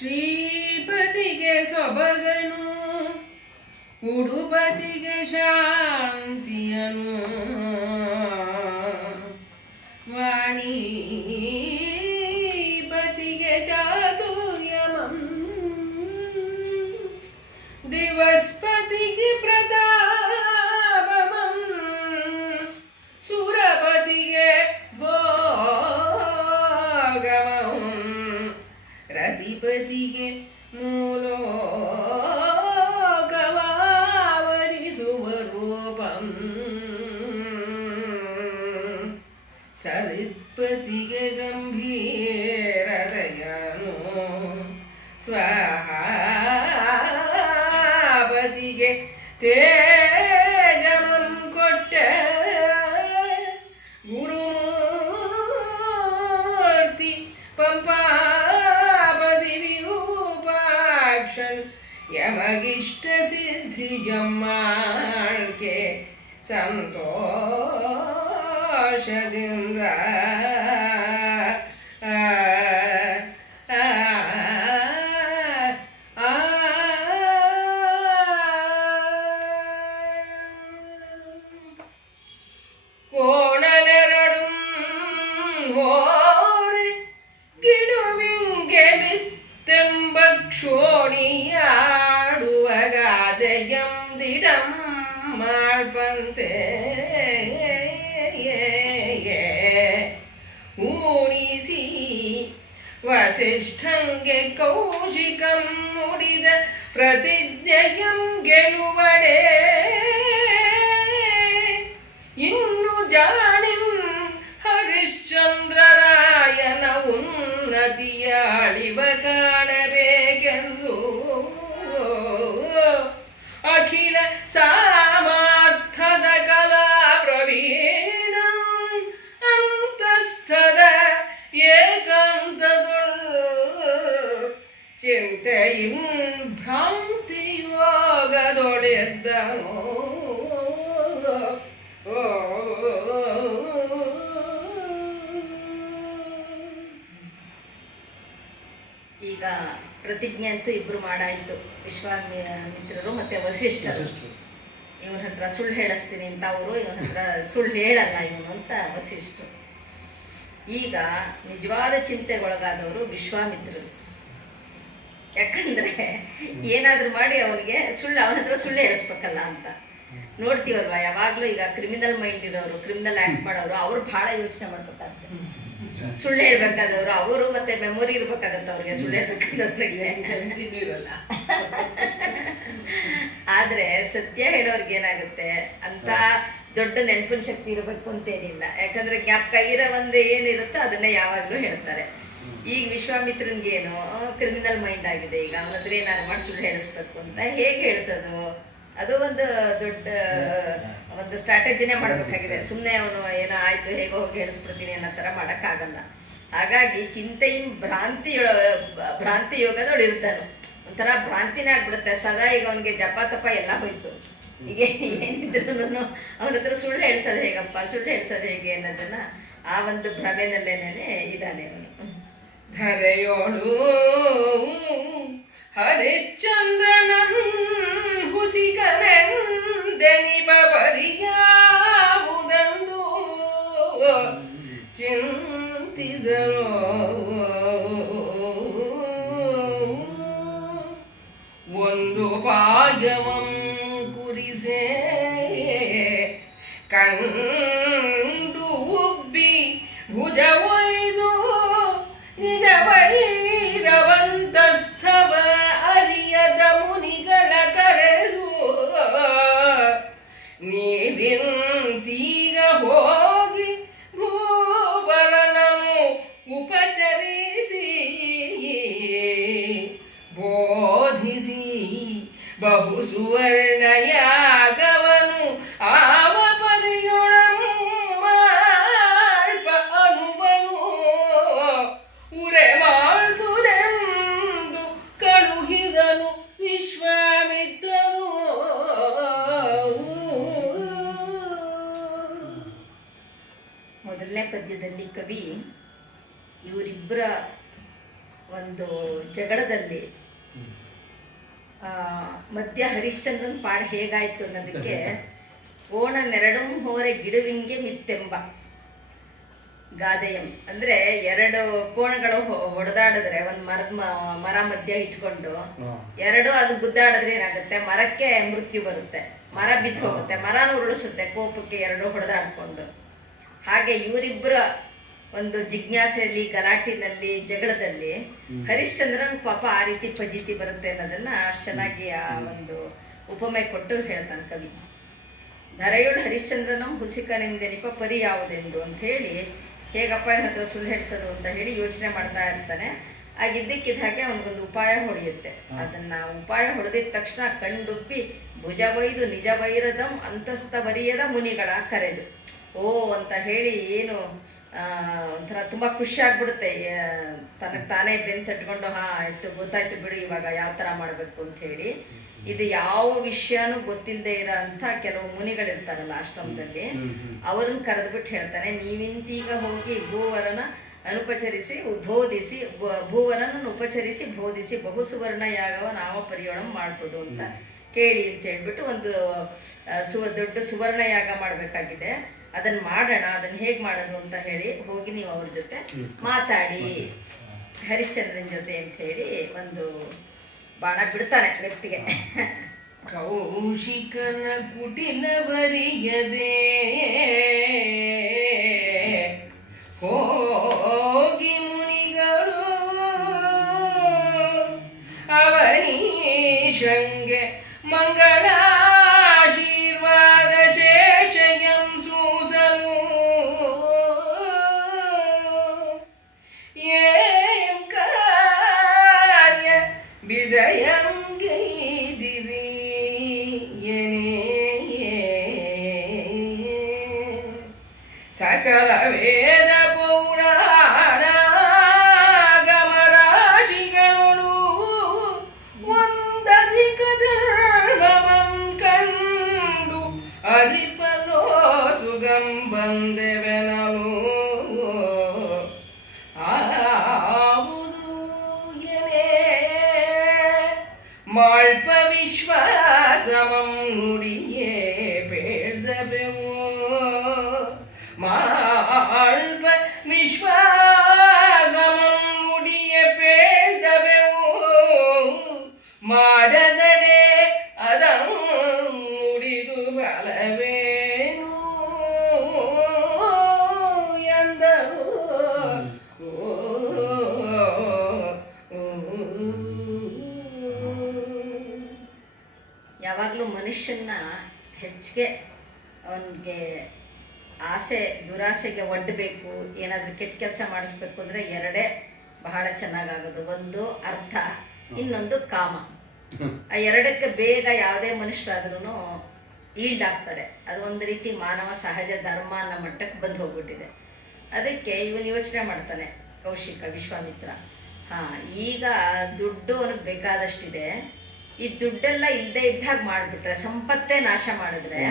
ಶ್ರೀಪತಿಗೆ ಸೊಬಗನು ಉಡುಪತಿಗೆ ಶಾಂತಿಯನು ವಾಣಿಪತಿಗೆ ಚಾತುರ್ಯಮಂ ದಿವಸ್ಪತಿಗೆ ಪ್ರತಾಪಮಂ ಸುರಪತಿಗೆ ಭೋಗಮಂ ರತಿಪತಿಗೆ ಮೂಲೋಕವಾವರಿಸುವ ರೂಪಂ ಸರಿತ್ಪತಿಗೆ ಗಂಭೀರದಯನು ಸ್ವಾಹಾಪತಿಗೆ ತೇಜಮಂ ಕೊಟ್ಟ ಗುರುಮೂರ್ತಿ ಪಂಪಾಪತಿ ವಿರೂಪಾಕ್ಷನ್ ಯಮಗಿಷ್ಟ ಸಿದ್ಧಿಯಮ್ಮಾಳ್ಕೆ ಸಂತೋಷದಿಂದ ಕೋಣಲೆರಡು ಹೋರೆ ಗಿಡುವಿಂಗೆ ಬಿತ್ತೆಂಬ ಕ್ಷೋಣಿಯಾಡುವ ಗಾದೆಯಂ ದಿಡಂ ಮಾಡ್ಪಂತೆ ಊಣಿಸಿ ವಸಿಷ್ಠಂಗೆ ಕೌಶಿಕಂ ನುಡಿದ ಪ್ರತಿಜ್ಞೆಯಂ ಗೆಲುವಡೆ ಇನ್ನು ಜಾಣಿಂ ಹರಿಶ್ಚಂದ್ರರಾಯನ ಉನ್ನತಿಯ ಅಳಿವ ಕಾಣಬೇಕೆಂದು ಅಖಿಲ ಸಾಮರ್ಥದ ಕಲಾ ಪ್ರವೀಣ ಅಂತಸ್ಥದ ಏಕಾಂತದೊಳು ಚಿಂತೆಯಿಂ ಭ್ರಾಂತಿ ಯೋಗದೊಡೆದ್ದನು. ಈಗ ಪ್ರತಿಜ್ಞೆ ಅಂತೂ ಇಬ್ರು ಮಾಡಾಯಿತು, ವಿಶ್ವಾಮಿತ್ರರು ಮತ್ತೆ ವಸಿಷ್ಠರು. ಇವನ ಹತ್ರ ಸುಳ್ಳು ಹೇಳಿಸ್ತೀನಿ ಅಂತ ಅವರು, ಇವನ ಹತ್ರ ಸುಳ್ಳು ಹೇಳಲ್ಲ ಇವನು ಅಂತ ವಸಿಷ್ಠರು. ಈಗ ನಿಜವಾದ ಚಿಂತೆಗೊಳಗಾದವರು ವಿಶ್ವಾಮಿತ್ರರು. ಯಾಕಂದ್ರೆ ಏನಾದರೂ ಮಾಡಿ ಅವನಿಗೆ ಅವನ ಹತ್ರ ಸುಳ್ಳು ಹೇಳಿಸ್ಬೇಕಲ್ಲ ಅಂತ. ನೋಡ್ತೀವಲ್ವ ಯಾವಾಗಲೂ ಈಗ ಕ್ರಿಮಿನಲ್ ಮೈಂಡ್ ಇರೋರು, ಕ್ರಿಮಿನಲ್ ಆ್ಯಕ್ಟ್ ಮಾಡೋರು, ಅವರು ಭಾಳ ಯೋಚನೆ ಮಾಡ್ಕೊತಾ ಇರ್ತಾರೆ. ಸುಳ್ಳು ಹೇಳ್ಬೇಕಾದವರು ಅವರು, ಮತ್ತೆ ಮೆಮೊರಿ ಇರ್ಬೇಕಾಗತ್ತೆ ಅವ್ರಿಗೆ ಸುಳ್ಳು ಹೇಳ್ಬೇಕಾದವ್ರಿಗೆ. ಆದ್ರೆ ಸತ್ಯ ಹೇಳೋರ್ಗೆ ಏನಾಗುತ್ತೆ ಅಂತ ದೊಡ್ಡ ನೆನಪಿನ ಶಕ್ತಿ ಇರಬೇಕು ಅಂತೇನಿಲ್ಲ. ಯಾಕಂದ್ರೆ ಜ್ಞಾಪಕ ಇರೋ ಒಂದು ಏನಿರುತ್ತೋ ಅದನ್ನೇ ಯಾವಾಗಲೂ ಹೇಳ್ತಾರೆ. ಈಗ ವಿಶ್ವಾಮಿತ್ರನ್ಗೇನು ಕ್ರಿಮಿನಲ್ ಮೈಂಡ್ ಆಗಿದೆ. ಈಗ ಅವನ ಹತ್ರ ಏನಾದ್ರು ಮಾಡಿ ಸುಳ್ಳು ಹೇಳಿಸ್ಬೇಕು ಅಂತ ಹೇಗೆ ಹೇಳಿಸೋದು, ಅದು ಒಂದು ದೊಡ್ಡ ಒಂದು ಸ್ಟ್ರಾಟಜಿನೇ ಮಾಡಬೇಕಾಗಿದೆ. ಸುಮ್ಮನೆ ಅವನು ಏನೋ ಆಯ್ತು ಹೇಗೋ ಹೋಗಿ ಹೇಳಿಸ್ಬಿಡ್ತೀನಿ ಅನ್ನೋ ಥರ ಮಾಡೋಕ್ಕಾಗಲ್ಲ. ಹಾಗಾಗಿ ಚಿಂತೆയും ಭ್ರಾಂತಿ ಯೋಗದೊಳು ಇರ್ತಾನು. ಒಂಥರ ಭ್ರಾಂತಿನೇ ಆಗ್ಬಿಡುತ್ತೆ ಸದಾ. ಈಗ ಅವನಿಗೆ ಜಪ ತಪ ಎಲ್ಲ ಹೋಯ್ತು. ಈಗ ಏನಿದ್ರು ಅವನ ಹತ್ರ ಸುಳ್ಳು ಹೇಳ್ಸೋದು ಹೇಗಪ್ಪ, ಸುಳ್ಳು ಹೇಳ್ಸೋದು ಹೇಗೆ ಅನ್ನೋದನ್ನ ಆ ಒಂದು ಭ್ರಮೆನಲ್ಲೇನೇ ಇದ್ದಾನೆ ಅವನು. ಧರೆಯೋಳು ಹರಿಶ್ಚಂದ್ರನಂ ಹುಸಿಕನೆಂದೆನಿಬ ಪರಿಯಾವುದೆಂದು ಚಿಂತಿಸಲು ಒಂದು ಪಾಯಮಂ ಕುರಿಸೇ ಕಂಡು ಉಬ್ಬಿ ಭುಜವೈದು ನಿಜ ವೈರವಂತಸ್ಥವ ಅರಿಯದ ಮುನಿಗಳ ಕರೆದು ನೀವಿಂತೀಗ ಹೋಗಿ ಭೂವರನನು ಉಪಚರಿಸಿ ಬೋಧಿಸಿ ಬಹು ಸುವರ್ಣಯಾಗವನು ಆವ ಪರಿಯೊಳಂ ಮಾಳ್ಪ ಅನುವನು ಉರೆ ಮಾಡುವುದೆಂದು ಕಳುಹಿದನು ವಿಶ್ವಾಮಿತ್ರನು. ಮೊದಲನೇ ಪದ್ಯದಲ್ಲಿ ಕವಿ ಇವರಿಬ್ಬರ ಒಂದು ಜಗಳದಲ್ಲಿ ಮಧ್ಯ ಹರಿಶ್ಚಂದ್ರನ್ ಪಾಡ್ ಹೇಗಾಯ್ತು ಅನ್ನೋದಕ್ಕೆ ಓಣ ನೆರಡು ಹೋರೆ ಗಿಡುವಿಂಗೆ ಮಿತ್ತೆಂಬ ಗಾದೆಯಂ ಅಂದ್ರೆ ಎರಡು ಕೋಣಗಳು ಹೊಡೆದಾಡಿದ್ರೆ ಒಂದು ಮರ ಮಧ್ಯ ಇಟ್ಕೊಂಡು ಎರಡು ಅದು ಗುದ್ದಾಡಿದ್ರೆ ಏನಾಗುತ್ತೆ, ಮರಕ್ಕೆ ಮೃತ್ಯು ಬರುತ್ತೆ, ಮರ ಬಿದ್ದು ಹೋಗುತ್ತೆ, ಮರನೂ ಉರುಳಿಸುತ್ತೆ ಕೋಪಕ್ಕೆ ಎರಡು ಹೊಡೆದಾಡ್ಕೊಂಡು. ಹಾಗೆ ಇವರಿಬ್ಬರ ಒಂದು ಜಿಜ್ಞಾಸೆಯಲ್ಲಿ, ಗಲಾಟಿನಲ್ಲಿ, ಜಗಳದಲ್ಲಿ ಹರಿಶ್ಚಂದ್ರನ್ ಪಾಪ ಆ ರೀತಿ ಫಜೀತಿ ಬರುತ್ತೆ ಅನ್ನೋದನ್ನ ಅಷ್ಟು ಚೆನ್ನಾಗಿ ಆ ಒಂದು ಉಪಮೆ ಕೊಟ್ಟು ಹೇಳ್ತಾನೆ ಕವಿ. ಧರೆಯುಳು ಹರಿಶ್ಚಂದ್ರನಂ ಹುಸಿಕನೆಂದೆನಿಪ ಪರಿ ಯಾವುದೆಂದು ಅಂತ ಹೇಳಿ ಹೇಗಪ್ಪ ಇವನ ಹತ್ರ ಸುಳ್ಳು ಹೆಡ್ಸೋದು ಅಂತ ಹೇಳಿ ಯೋಚನೆ ಮಾಡ್ತಾ ಇರ್ತಾನೆ. ಆಗಿದ್ದಕ್ಕಿದ್ದ ಹಾಗೆ ಅವನಿಗೊಂದು ಉಪಾಯ ಹೊಡೆಯುತ್ತೆ. ಅದನ್ನ ಉಪಾಯ ಹೊಡೆದಿದ ತಕ್ಷಣ ಕಣ್ಣುಪ್ಪಿ ಭುಜ ಬೈದು ನಿಜ ಬೈರದಂ ಅಂತಸ್ಥ ಬರಿಯದ ಮುನಿಗಳ ಕರೆದು ಓ ಅಂತ ಹೇಳಿ ಏನು ಒಂಥರ ತುಂಬ ಖುಷಿ ಆಗ್ಬಿಡುತ್ತೆ. ತನಗೆ ತಾನೇ ಬೆನ್ನು ತಟ್ಕೊಂಡು ಆಯ್ತು ಗೊತ್ತಾಯ್ತು ಬಿಡು ಇವಾಗ ಯಾವ ಥರ ಮಾಡಬೇಕು ಅಂತ ಹೇಳಿ. ಇದು ಯಾವ ವಿಷಯನೂ ಗೊತ್ತಿಲ್ಲದೆ ಇರೋ ಅಂಥ ಕೆಲವು ಮುನಿಗಳಿರ್ತಾರಲ್ಲ ಆಶ್ರಮದಲ್ಲಿ, ಅವ್ರನ್ನ ಕರೆದ್ಬಿಟ್ಟು ಹೇಳ್ತಾನೆ, ನೀವಿಂತೀಗ ಹೋಗಿ ಭೂವರನ ಅನುಪಚರಿಸಿ ಬೋಧಿಸಿ ಭೂವರನನ್ನು ಉಪಚರಿಸಿ ಬೋಧಿಸಿ ಬಹು ಸುವರ್ಣ ಯಾಗವ ನಾವ ಪರಿಯೋಣ ಮಾಡ್ಬೋದು ಅಂತ ಕೇಳಿ ಅಂತ ಹೇಳ್ಬಿಟ್ಟು ಒಂದು ದೊಡ್ಡ ಸುವರ್ಣ ಯಾಗ ಮಾಡಬೇಕಾಗಿದೆ, ಅದನ್ನ ಮಾಡೋಣ, ಅದನ್ನ ಹೇಗೆ ಮಾಡೋದು ಅಂತ ಹೇಳಿ ಹೋಗಿ ನೀವು ಅವ್ರ ಜೊತೆ ಮಾತಾಡಿ ಹರಿಶ್ಚಂದ್ರನ್ ಜೊತೆ ಅಂತ ಹೇಳಿ ಒಂದು ಬಾಣ ಬಿಡ್ತಾನೆ ವ್ಯಕ್ತಿಗೆ. ಕೌಶಿಕನ ಕುಟಿಲ ಬರಿಯದೆ ಹೋಗಿ ಮುನಿಗಳು ಅವನೀಶಂಗೆ ಮಂಗಳಾಶೀರ್ವಾದ ಶೇಷಯಂ ಸೂಸನು ಏಂ ಕಾರ್ಯ ವಿಜಯಂ ಗೈದಿರಿ ಸಕಲ ವೇದ ಪೌರಾಣ ಗಮರಾಶಿಗಳು ಒಂದಧಿಕ ಧರ್ಮವಂ ಕಂಡು ಅರಿಪಲೋ ಸುಗಂ ಬಂದೆವೆನಲು ಆವುದು ಎನೆ ಮಾಳ್ಪ ವಿಶ್ವಾಸಮಂ ನುಡಿಯೇ ಬೇಳ್ದಬೆವು ಮಾಳ್ಪ ವಿಶ್ವಾಸಮಂ ನುಡಿಯೇ ಬೇಳ್ದಬೆವು ಮಾಡದಡೆ ಅದಂ ನುಡಿದು ಬಲವೇನು ಎಂದರು. ಯಾವಾಗಲೂ ಮನುಷ್ಯನ ಹೆಚ್ಚಿಗೆ ಅವನಿಗೆ ಆಸೆ ದುರಾಸೆಗೆ ಒಡ್ಡಬೇಕು, ಏನಾದರೂ ಕೆಟ್ಟ ಕೆಲಸ ಮಾಡಿಸ್ಬೇಕು ಅಂದರೆ ಎರಡೇ ಬಹಳ ಚೆನ್ನಾಗಾಗೋದು, ಒಂದು ಅರ್ಥ, ಇನ್ನೊಂದು ಕಾಮ. ಆ ಎರಡಕ್ಕೆ ಬೇಗ ಯಾವುದೇ ಮನುಷ್ಯರಾದ್ರೂ ಈಲ್ಡ್ ಆಗ್ತಾರೆ. ಅದು ಒಂದು ರೀತಿ ಮಾನವ ಸಹಜ ಧರ್ಮ ಅನ್ನೋ ಮಟ್ಟಕ್ಕೆ ಬಂದು ಹೋಗ್ಬಿಟ್ಟಿದೆ. ಅದಕ್ಕೆ ಇವನು ಯೋಚನೆ ಮಾಡ್ತಾನೆ ಕೌಶಿಕ ವಿಶ್ವಾಮಿತ್ರ, ಈಗ ದುಡ್ಡು ಅವನಿಗೆ ಬೇಕಾದಷ್ಟಿದೆ, ಈ ದುಡ್ಡೆಲ್ಲ ಇಲ್ಲದೆ ಇದ್ದಾಗ ಮಾಡಿಬಿಟ್ರೆ, ಸಂಪತ್ತೇ ನಾಶ ಮಾಡಿದ್ರೆ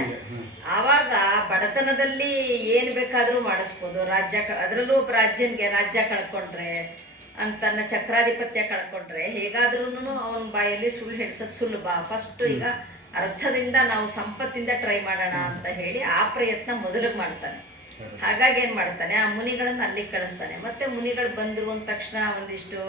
ಆವಾಗ ಬಡತನದಲ್ಲಿ ಏನು ಬೇಕಾದರೂ ಮಾಡಿಸ್ಬೋದು. ಅದರಲ್ಲೂ ಒಬ್ಬ ರಾಜ್ಯ ಕಳ್ಕೊಂಡ್ರೆ ಅಂತನ್ನ ಚಕ್ರಾಧಿಪತ್ಯ ಕಳ್ಕೊಂಡ್ರೆ ಹೇಗಾದ್ರೂ ಅವನ ಬಾಯಲ್ಲಿ ಸುಳ್ಳು ಹೆಡ್ಸೋದು ಸುಲಭ. ಫಸ್ಟ್ ಈಗ ಅರ್ಥದಿಂದ ನಾವು ಸಂಪತ್ತಿಂದ ಟ್ರೈ ಮಾಡೋಣ ಅಂತ ಹೇಳಿ ಆ ಪ್ರಯತ್ನ ಮೊದಲಿಗೆ ಮಾಡ್ತಾನೆ. ಹಾಗಾಗಿ ಏನು ಮಾಡ್ತಾನೆ, ಆ ಮುನಿಗಳನ್ನು ಅಲ್ಲಿಗೆ ಕಳಿಸ್ತಾನೆ. ಮತ್ತೆ ಮುನಿಗಳು ಬಂದರು ಅಂದ ತಕ್ಷಣ ಒಂದಿಷ್ಟು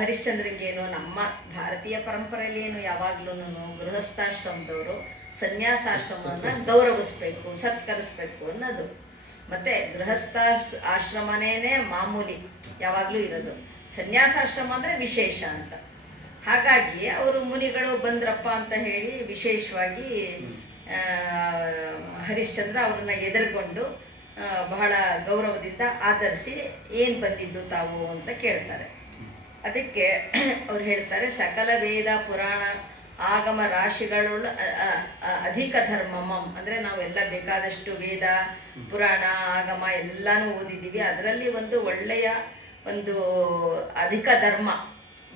ಹರಿಶ್ಚಂದ್ರಗೇನು, ನಮ್ಮ ಭಾರತೀಯ ಪರಂಪರೆಯಲ್ಲಿ ಏನು ಯಾವಾಗ್ಲೂ ಗೃಹಸ್ಥಾಶ್ರಮದವರು ಸನ್ಯಾಸಾಶ್ರಮವನ್ನು ಗೌರವಿಸ್ಬೇಕು, ಸತ್ಕರಿಸ್ಬೇಕು ಅನ್ನೋದು. ಮತ್ತೆ ಆಶ್ರಮನೇ ಮಾಮೂಲಿ ಯಾವಾಗಲೂ ಇರೋದು, ಸನ್ಯಾಸಾಶ್ರಮ ಅಂದರೆ ವಿಶೇಷ ಅಂತ. ಹಾಗಾಗಿ ಅವರು ಮುನಿಗಳು ಬಂದ್ರಪ್ಪ ಅಂತ ಹೇಳಿ ವಿಶೇಷವಾಗಿ ಹರಿಶ್ಚಂದ್ರ ಅವ್ರನ್ನ ಎದುರುಗೊಂಡು ಬಹಳ ಗೌರವದಿಂದ ಆಧರಿಸಿ ಏನು ಬಂದಿದ್ದು ತಾವು ಅಂತ ಕೇಳ್ತಾರೆ. ಅದಕ್ಕೆ ಅವ್ರು ಹೇಳ್ತಾರೆ, ಸಕಲ ವೇದ ಪುರಾಣ ಆಗಮ ರಾಶಿಗಳು ಅಧಿಕ ಧರ್ಮಮಂ, ಅಂದರೆ ನಾವೆಲ್ಲ ಬೇಕಾದಷ್ಟು ವೇದ ಪುರಾಣ ಆಗಮ ಎಲ್ಲನೂ ಓದಿದ್ದೀವಿ. ಅದರಲ್ಲಿ ಒಂದು ಒಳ್ಳೆಯ ಒಂದು ಅಧಿಕ ಧರ್ಮ,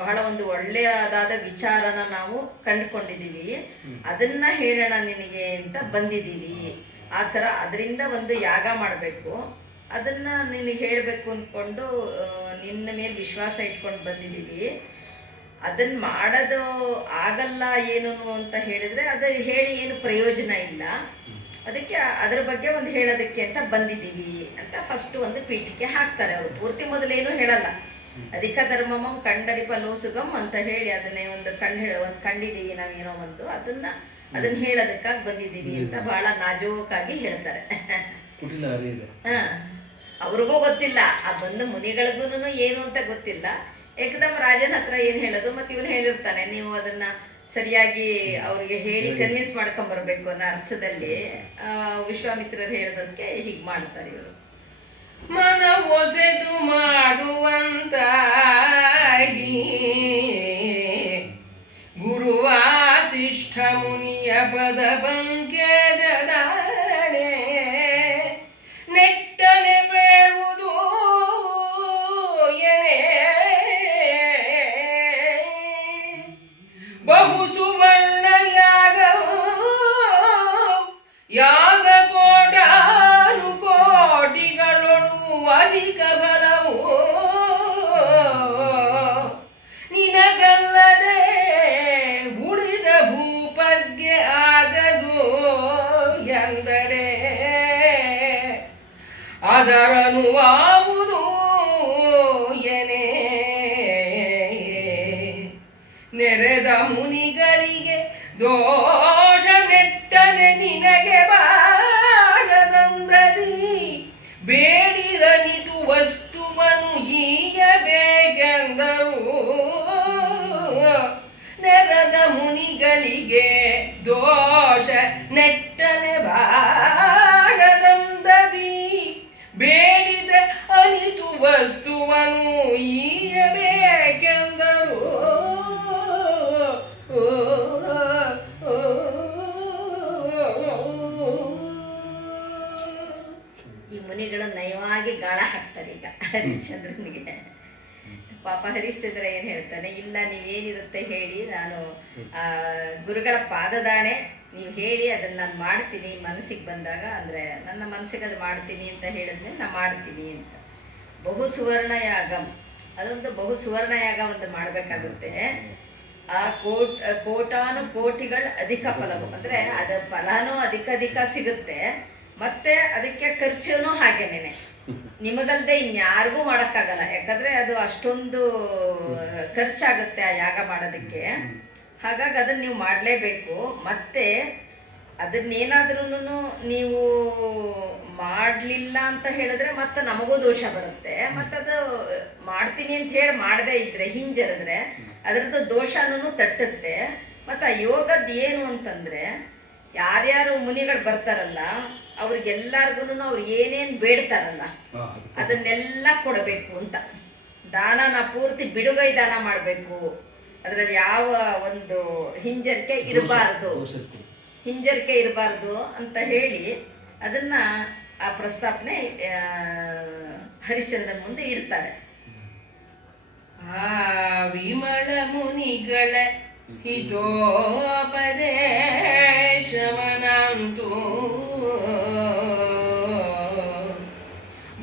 ಬಹಳ ಒಂದು ಒಳ್ಳೆಯದಾದ ವಿಚಾರನ ನಾವು ಕಂಡುಕೊಂಡಿದ್ದೀವಿ, ಅದನ್ನ ಹೇಳೋಣ ನಿನಗೆ ಅಂತ ಬಂದಿದ್ದೀವಿ. ಆ ಥರ ಅದರಿಂದ ಒಂದು ಯಾಗ ಮಾಡಬೇಕು, ಅದನ್ನು ನಿನಗೆ ಹೇಳಬೇಕು ಅಂದ್ಕೊಂಡು ನಿನ್ನ ಮೇಲೆ ವಿಶ್ವಾಸ ಇಟ್ಕೊಂಡು ಬಂದಿದ್ದೀವಿ, ಅದನ್ನು ಮಾಡೋದು ಆಗಲ್ಲ ಏನು ಅಂತ ಹೇಳಿದ್ರೆ ಅದು ಹೇಳಿ ಏನು ಪ್ರಯೋಜನ ಇಲ್ಲ, ಅದಕ್ಕೆ ಅದರ ಬಗ್ಗೆ ಒಂದು ಹೇಳೋದಕ್ಕೆ ಅಂತ ಬಂದಿದ್ದೀವಿ ಅಂತ ಫಸ್ಟ್ ಒಂದು ಪೀಠಿಕೆ ಹಾಕ್ತಾರೆ ಅವರು. ಪೂರ್ತಿ ಮೊದಲೇನು ಹೇಳಲ್ಲ, ಅಧಿಕ ಧರ್ಮಮಂ ಕಂಡರಿಪ ಲೋಸುಗಂ ಅಂತ ಹೇಳಿ ಅದನ್ನೇ ಒಂದು ಕಂಡಿದ್ದೀವಿ ನಾವೇನೋ ಒಂದು ಅದನ್ನ ಹೇಳೋದಕ್ಕಾಗಿ ಬಂದಿದ್ದೀವಿ ಅಂತ ಬಹಳ ನಾಜೂಕಾಗಿ ಹೇಳ್ತಾರೆ. ಅವ್ರಿಗೂ ಗೊತ್ತಿಲ್ಲ, ಆ ಬಂದ ಮುನಿಗಳಿಗೂ ಏನು ಅಂತ ಗೊತ್ತಿಲ್ಲ. ಏಕದಮ್ ರಾಜನ ಹತ್ರ ಏನು ಹೇಳೋದು, ಮತ್ತೆ ಇವನು ಹೇಳಿರ್ತಾನೆ ನೀವು ಅದನ್ನ ಸರಿಯಾಗಿ ಅವ್ರಿಗೆ ಹೇಳಿ ಕನ್ವಿನ್ಸ್ ಮಾಡ್ಕೊಂಬರ್ಬೇಕು ಅನ್ನೋ ಅರ್ಥದಲ್ಲಿ ವಿಶ್ವಾಮಿತ್ರರು ಹೇಳೋದಕ್ಕೆ ಹೀಗೆ ಮಾಡ್ತಾರೆ ಇವರು. ಮನ ಒಸೆದು ಮಾಡುವಂತಾಗಿ ಗುರುವಾಸಿಷ್ಠ ಮುನಿಯ ಪದ ಪಂಕಜದಾಣೆ ನೆಟ್ಟನೆ ಪೇಳುವುದು ಎನೆ ಬಹು ಸುವರ್ಣ ಯಾಗ ಕೋಟಾನು ಕೋಟಿಗಳೊಳು ಅಧಿಕ ಬಲವು ನಿನಗಲ್ಲದೆ ಉಳಿದ ಭೂಪರ್ಗೆ ಆಗದು ಎಂದರೆ ಅದರನುವಾವುದು ಎನೆ ನೆರೆದ ಮುನಿಗಳಿಗೆ ದೋಷ ನೆಟ್ಟನೆ ನಿನಗೆ ಬಾರದಂದದಿ ಬೇಡಿದ ನಿತು ವಸ್ತುವನ್ನು ಈಯಬೇಕೆಂದರು. ನೆರೆದ ಮುನಿಗಳಿಗೆ ದೋಷ ನೆಟ್ಟನೆ ಬಾರದಂದದಿ ಬೇಡಿದ ಅನಿತು ವಸ್ತುವನ್ನು ಈಯಬೇಕೆಂದರು. ಈ ಮುನಿಗಳು ನಯವಾಗಿ ಗಾಳ ಹಾಕ್ತಾರೆ ಈಗ ಹರಿಶ್ಚಂದ್ರನಿಗೆ. ಪಾಪ ಹರಿಶ್ಚಂದ್ರ ಏನು ಹೇಳ್ತಾನೆ, ಇಲ್ಲ ನೀವೇನಿರುತ್ತೆ ಹೇಳಿ, ನಾನು ಗುರುಗಳ ಪಾದದಾಣೆ ನೀವು ಹೇಳಿ ಅದನ್ನು ನಾನು ಮಾಡ್ತೀನಿ ಮನಸ್ಸಿಗೆ ಬಂದಾಗ, ಅಂದರೆ ನನ್ನ ಮನಸ್ಸಿಗೆ ಅದು ಮಾಡ್ತೀನಿ ಅಂತ ಹೇಳಿದ್ಮೇಲೆ ನಾನು ಮಾಡ್ತೀನಿ ಅಂತ. ಬಹು ಸುವರ್ಣ ಯಾಗಂ, ಅದೊಂದು ಬಹು ಸುವರ್ಣ ಯಾಗ ಒಂದು ಮಾಡಬೇಕಾಗುತ್ತೆ. ಆ ಕೋಟಾನು ಕೋಟಿಗಳ ಅಧಿಕ ಫಲವು, ಅಂದರೆ ಅದು ಫಲನೂ ಅಧಿಕ ಸಿಗುತ್ತೆ, ಮತ್ತೆ ಅದಕ್ಕೆ ಖರ್ಚುನೂ ಹಾಗೇನೆ. ನಿಮಗಲ್ದೆ ಇನ್ಯಾರಿಗೂ ಮಾಡೋಕ್ಕಾಗಲ್ಲ, ಯಾಕಂದರೆ ಅದು ಅಷ್ಟೊಂದು ಖರ್ಚಾಗುತ್ತೆ ಆ ಯಾಗ ಮಾಡೋದಕ್ಕೆ. ಹಾಗಾಗಿ ಅದನ್ನು ನೀವು ಮಾಡಲೇಬೇಕು. ಮತ್ತೆ ಅದನ್ನೇನಾದ್ರೂ ನೀವು ಮಾಡಲಿಲ್ಲ ಅಂತ ಹೇಳಿದ್ರೆ ಮತ್ತೆ ನಮಗೂ ದೋಷ ಬರುತ್ತೆ. ಮತ್ತದು ಮಾಡ್ತೀನಿ ಅಂತ ಹೇಳಿ ಮಾಡದೇ ಇದ್ದರೆ ಹಿಂಜರಿದ್ರೆ ಅದರದ್ದು ದೋಷನೂ ತಟ್ಟುತ್ತೆ. ಮತ್ತು ಆ ಯೋಗದ್ದು ಏನು ಅಂತಂದರೆ, ಯಾರ್ಯಾರು ಮುನಿಗಳು ಬರ್ತಾರಲ್ಲ ಅವ್ರಿಗೆಲ್ಲರಿಗೂ ಅವ್ರು ಏನೇನು ಬೇಡ್ತಾರಲ್ಲ ಅದನ್ನೆಲ್ಲ ಕೊಡಬೇಕು ಅಂತ. ದಾನನ ಪೂರ್ತಿ ಬಿಡುಗೈ ದಾನ ಮಾಡಬೇಕು, ಅದರಲ್ಲಿ ಯಾವ ಒಂದು ಹಿಂಜರಿಕೆ ಇರಬಾರ್ದು ಅಂತ ಹೇಳಿ ಅದನ್ನು ಆ ಪ್ರಸ್ತಾಪನೆ ಹರಿಶ್ಚಂದ್ರನ ಮುಂದೆ ಇಡ್ತಾರೆ. ಆ ವಿಮಳ ಮುನಿಗಳ ಹಿತೋಪದೇಶವನಂತೂ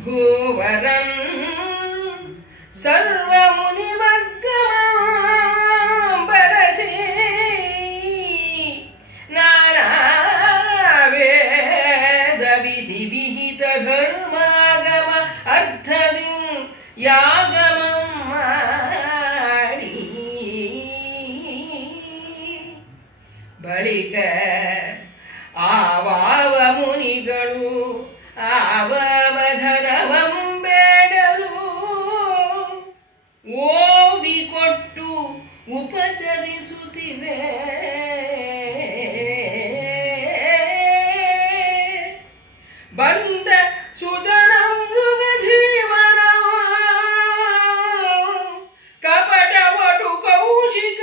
ಭೂವರಂ ಸರ್ವ ಮುನಿವರ್ಗಮ ಬರಸಿ ನಾನಾ ವೇದ ವಿಧಿ ವಿಹಿತ ಧರ್ಮಾಗಮ ಅರ್ಥದಿ ಯಾಗಮಂ ಮಾಡಿ ಬಳಿಕ ಆವಾವ ಮುನಿಗಳು ಆವಧನವಂ ಬೇಡಲು ಓವಿ ಕೊಟ್ಟು ಉಪಚರಿಸುತ್ತಿವೆ. ಬಂದ ಸುಜನಂ ಮೃಗಧೀವರ ಕಪಟವಟು ಕೌಶಿಕ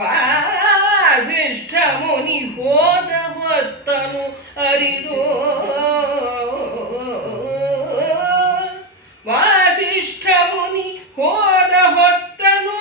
ವಾಸಿಷ್ಠ ಮುನಿ ಹೋದ ಹೊತ್ತನು ಅರಿದು ವಾಸಿಷ್ಠ ಮುನಿ ಹೋದ ಹೊತ್ತನು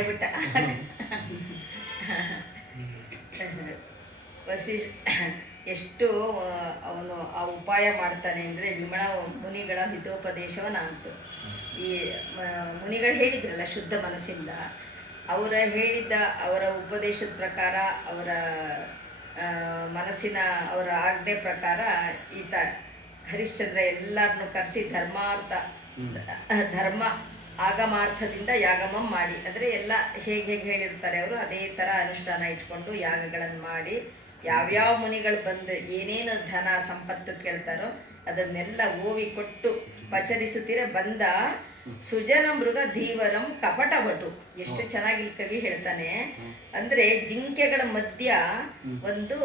ಹಂಗೆ ಬಿಟ್ಟ. ಎಷ್ಟು ಅವನು ಆ ಉಪಾಯ ಮಾಡ್ತಾನೆ ಅಂದರೆ ವಿಮಳ ಮುನಿಗಳ ಹಿತೋಪದೇಶವನ್ನಂತು. ಈ ಮುನಿಗಳು ಹೇಳಿದ್ರಲ್ಲ ಶುದ್ಧ ಮನಸ್ಸಿಂದ, ಅವರ ಹೇಳಿದ್ದ ಅವರ ಉಪದೇಶದ ಪ್ರಕಾರ, ಅವರ ಮನಸ್ಸಿನ ಅವರ ಆಜ್ಞೆ ಪ್ರಕಾರ ಈತ ಹರಿಶ್ಚಂದ್ರ ಎಲ್ಲರನ್ನು ಕರೆಸಿ ಧರ್ಮ ಆಗಮಾರ್ಥದಿಂದ ಯಾಗಮಂ ಮಾಡಿ, ಅಂದರೆ ಎಲ್ಲ ಹೇಗೆ ಹೇಳಿರ್ತಾರೆ ಅವರು ಅದೇ ಥರ ಅನುಷ್ಠಾನ ಇಟ್ಕೊಂಡು ಯಾಗಗಳನ್ನು ಮಾಡಿ, ಯಾವ್ಯಾವ ಮುನಿಗಳು ಬಂದು ಏನೇನು ಧನ ಸಂಪತ್ತು ಕೇಳ್ತಾರೋ ಅದನ್ನೆಲ್ಲ ಓವಿ ಕೊಟ್ಟು ಪಚರಿಸುತ್ತೀರ ಬಂದ ಸುಜನ ಮೃಗ ಧೀವರಂ ಕಪಟವಟು. ಎಷ್ಟು ಚೆನ್ನಾಗಿ ಇಲ್ಲಿ ಕವಿ ಹೇಳ್ತಾನೆ ಅಂದ್ರೆ, ಜಿಂಕೆಗಳ ಮಧ್ಯ ಒಂದು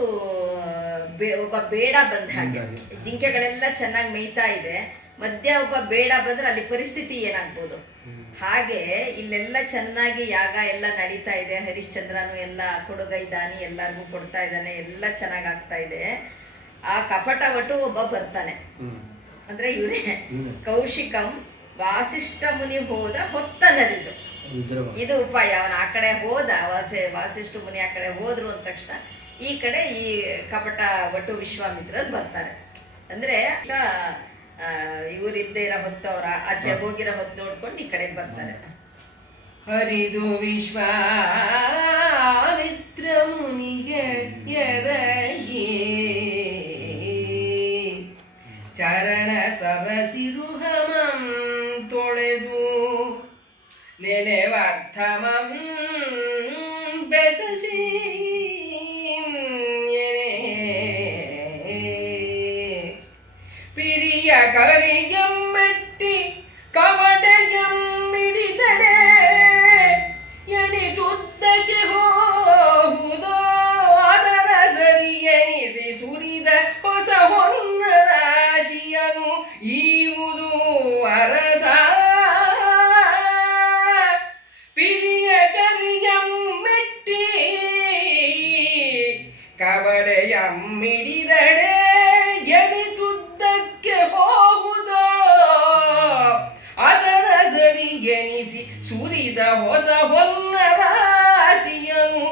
ಒಬ್ಬ ಬೇಡ ಬಂದ ಹಾಗೆ. ಜಿಂಕೆಗಳೆಲ್ಲ ಚೆನ್ನಾಗಿ ಮೇಯ್ತಾ ಇದೆ, ಮಧ್ಯ ಒಬ್ಬ ಬೇಡ ಬಂದ್ರೆ ಅಲ್ಲಿ ಪರಿಸ್ಥಿತಿ ಏನಾಗ್ಬೋದು. ಹಾಗೆ ಇಲ್ಲೆಲ್ಲ ಚೆನ್ನಾಗಿ ಯಾಗ ಎಲ್ಲ ನಡೀತಾ ಇದೆ, ಹರಿಶ್ಚಂದ್ರನು ಎಲ್ಲ ಕೊಡುಗೈದಾನಿ ಎಲ್ಲರಿಗೂ ಕೊಡ್ತಾ ಇದ್ದಾನೆ, ಎಲ್ಲ ಚೆನ್ನಾಗಿ ಆಗ್ತಾ ಇದೆ. ಆ ಕಪಟವಟು ಒಬ್ಬ ಬರ್ತಾನೆ, ಅಂದ್ರೆ ಇವರೇ ಕೌಶಿಕಂ ವಾಸಿಷ್ಠ ಮುನಿ ಹೋದ ಹೊತ್ತನರಿದು. ಇದು ಉಪಾಯ. ಅವನ ಆ ಕಡೆ ಹೋದ, ವಾಸಿಷ್ಠ ಮುನಿ ಆ ಕಡೆ ಹೋದ್ರು ಅಂದ ತಕ್ಷಣ ಈ ಕಡೆ ಈ ಕಪಟ ವಟು ವಿಶ್ವಾಮಿತ್ರರು ಬರ್ತಾರೆ. ಅಂದ್ರೆ ಇವರಿದ್ದೇ ಇರೋ ಹೊತ್ತು ಅವ್ರ ಆಚೆ ಹೋಗಿರೋ ಹೊತ್ತು ನೋಡ್ಕೊಂಡು ಈ ಕಡೆ ಬರ್ತಾರೆ. ಹರಿದು ವಿಶ್ವಾಮಿತ್ರ ಮುನಿಗೆ ಎರಗಿ ಚರಣ ಸರಸಿರುಹಮಂ ತೊಳೆದು ನೆನೆವರ್ಥಮಂ ಬೆಸಸಿ ಪಿರಿಯ ಕರಿಗೆಮ್ಮೆಟ್ಟಿ ಕವಟೆಗೆಮ್ಮಿಡಿದಡೆ ಎನಿತುದ್ದಕ್ಕೆ ಹೋಗುವುದೋ ಅದರ ಸರಿ ಎನಿಸಿ ಸುರಿದ ಹೊಸ ಹೊನ್ನ ರಾಶಿಯನು ಈವುದು ಅರಸ. ಪಿರಿಯ ಕರಿಗೆಮ್ಮೆಟ್ಟಿ ಕವಡೆಯಮ್ಮಿಡಿದಡೆ ಎನಿತುದ್ದಕ್ಕೆ ಹೋಗುವುದೋ ಅದರ ಸರಿ ಎನಿಸಿ ಸುರಿದ ಹೊಸ ಹೊನ್ನ ರಾಶಿಯನು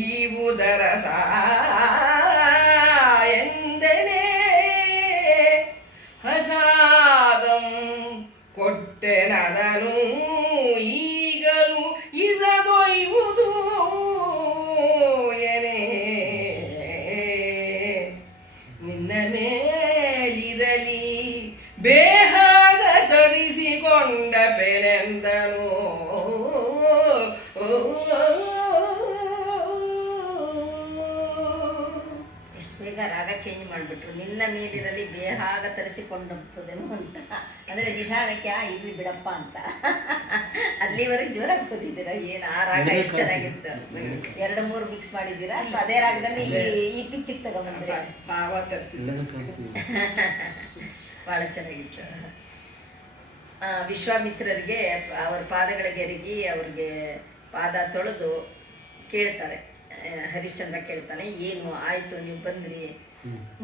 ಈವುದರ ಎಂದೆನೆ ಹಸಾದಂ ಕೊಟ್ಟೆನದನು ಈಗಲೂ ಇರದೊಯ್ಯುವುದು ಎನೆ ನಿನ್ನ ಮೇಲಿರಲಿ ಬೇಹಾಗ ತರಿಸಿಕೊಂಡ ಪೆರೆಂದನು. ಎಷ್ಟು ಬೇಗ ರಾಗ ಚೇಂಜ್ ಮಾಡಿಬಿಟ್ರು. ನಿನ್ನ ಮೇಲಿರಲಿ ಬೇಹಾಗ ತರಿಸಿಕೊಂಡಂಥದ್ದೇನು ಅಂತ, ಅಂದ್ರೆ ನಿಧಾನಕ್ಕೆ ಇರ್ಲಿ ಬಿಡಪ್ಪ ಅಂತ. ಅಲ್ಲಿವರೆಗೆ ಜೋರಾಗಿ ಕೂತಿದ್ದೀರಾ ಏನು? ಆ ರಾಗ ಎಷ್ಟು ಚೆನ್ನಾಗಿತ್ತು. 2-3 ಮಿಕ್ಸ್ ಮಾಡಿದ್ದೀರಾ ಅಥವಾ ಅದೇ ರಾಗದಲ್ಲಿ ಈ ಪಿಚ್ಚಿಗೆ ತಗೊಂಡ್ಬಂದ್ರೆ ಭಾವ ತರಿಸಿಲ್ಲ. ಬಹಳ ಚೆನ್ನಾಗಿತ್ತು. ವಿಶ್ವಾಮಿತ್ರರಿಗೆ ಅವ್ರ ಪಾದಗಳಿಗೆ ಎರಗಿ ಅವ್ರಿಗೆ ಪಾದ ತೊಳೆದು ಕೇಳ್ತಾರೆ. ಹರಿಶ್ಚಂದ್ರ ಕೇಳ್ತಾನೆ, ಏನು ಆಯಿತು ನೀವು ಬಂದ್ರಿ,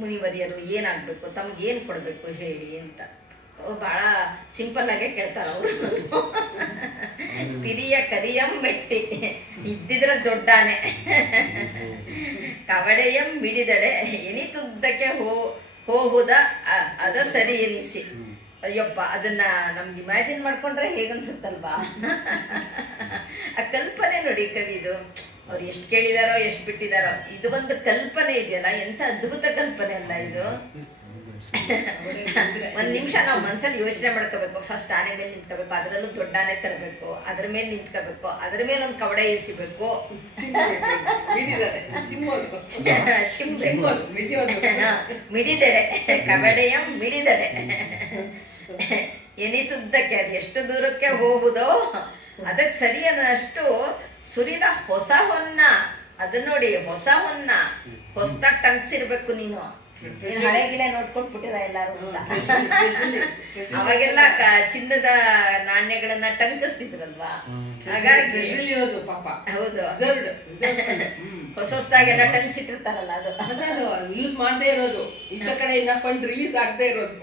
ಮುನಿವರಿಯರು ಏನಾಗಬೇಕು, ತಮಗೇನು ಕೊಡಬೇಕು ಹೇಳಿ ಅಂತ. ಭಾಳ ಸಿಂಪಲ್ ಆಗೇ ಕೇಳ್ತಾರೆ ಅವರು. ಪಿರಿಯ ಕರಿಯಂ ಮೆಟ್ಟಿ ಇದ್ದಿದ್ರೆ ದೊಡ್ಡಾನೆ, ಕವಡೆಯಂ ಬಿಡಿದಡೆ ಎನಿತುದ್ದಕ್ಕೆ ಹೋಗುದ ಅದ ಸರಿ ಎನಿಸಿ. ಅಯ್ಯಪ್ಪ, ಅದನ್ನ ನಮ್ಗೆ ಇಮ್ಯಾಜಿನ್ ಮಾಡ್ಕೊಂಡ್ರೆ ಹೇಗನ್ಸುತ್ತಲ್ವಾ? ಆ ಕಲ್ಪನೆ ನೋಡಿ ಕವಿದು. ಅವ್ರು ಎಷ್ಟು ಕೇಳಿದಾರೋ ಎಷ್ಟು ಬಿಟ್ಟಿದಾರೋ, ಇದು ಒಂದು ಕಲ್ಪನೆ ಇದೆಯಲ್ಲ, ಎಂಥ ಅದ್ಭುತ ಕಲ್ಪನೆ ಅಲ್ಲ ಇದು. ಒಂದ್ ನಿಮಿಷ ನಾವು ಮನ್ಸಲ್ಲಿ ಯೋಚನೆ ಮಾಡ್ಕೋಬೇಕು. ಫಸ್ಟ್ ಆನೆ ಮೇಲೆ ನಿಂತ್ಕೋಬೇಕು, ಅದರಲ್ಲೂ ದೊಡ್ಡ ಆನೆ ತರಬೇಕು, ಅದ್ರ ಮೇಲೆ ನಿಂತ್ಕೋಬೇಕು, ಅದ್ರ ಮೇಲೆ ಒಂದು ಕವಡೆ ಎಸಿಬೇಕು, ಮಿಡಿದೆಡೆ ಕವಡೆಯ ಮಿಡಿದೆಡೆ ಎನಿತುದ್ದಕ್ಕೆ ಅದು ಎಷ್ಟು ದೂರಕ್ಕೆ ಹೋಗುವುದೋ ಅದಕ್ಕೆ ಸರಿ ಅನ್ನಷ್ಟು ಸುರಿದ ಹೊಸ ಹೊನ್ನ. ಅದನ್ನ ನೋಡಿ, ಹೊಸ ಹೊನ್ನ ಹೊಸದಾಗಿ ಟಂಕ್ಸಿರ್ಬೇಕು. ನೀನು ಹಳೆ ಗಿಳೆ ನೋಡ್ಕೊಂಡು ಬಿಟ್ಟಿರ ಎಲ್ಲಾರು. ಅವಾಗೆಲ್ಲ ಚಿನ್ನದ ನಾಣ್ಯಗಳನ್ನ ಟಂಕಿಸ್ತಿದ್ರಲ್ವಾ, ಹಾಗಾಗಿ ಪಾಪ. ಹೌದು, ಹೊಸ ಹೊಸದಾಗೆಲ್ಲ ಟಂಕ್ಸಿಟ್ಟಿರ್ತಾರಲ್ಲ, ಅದು ಯೂಸ್ ಮಾಡದೇ ಇರೋದು, ಈಚೆ ಕಡೆಯಿಂದ ಫಂಡ್ ರಿಲೀಸ್ ಆಗದೆ ಇರೋದು.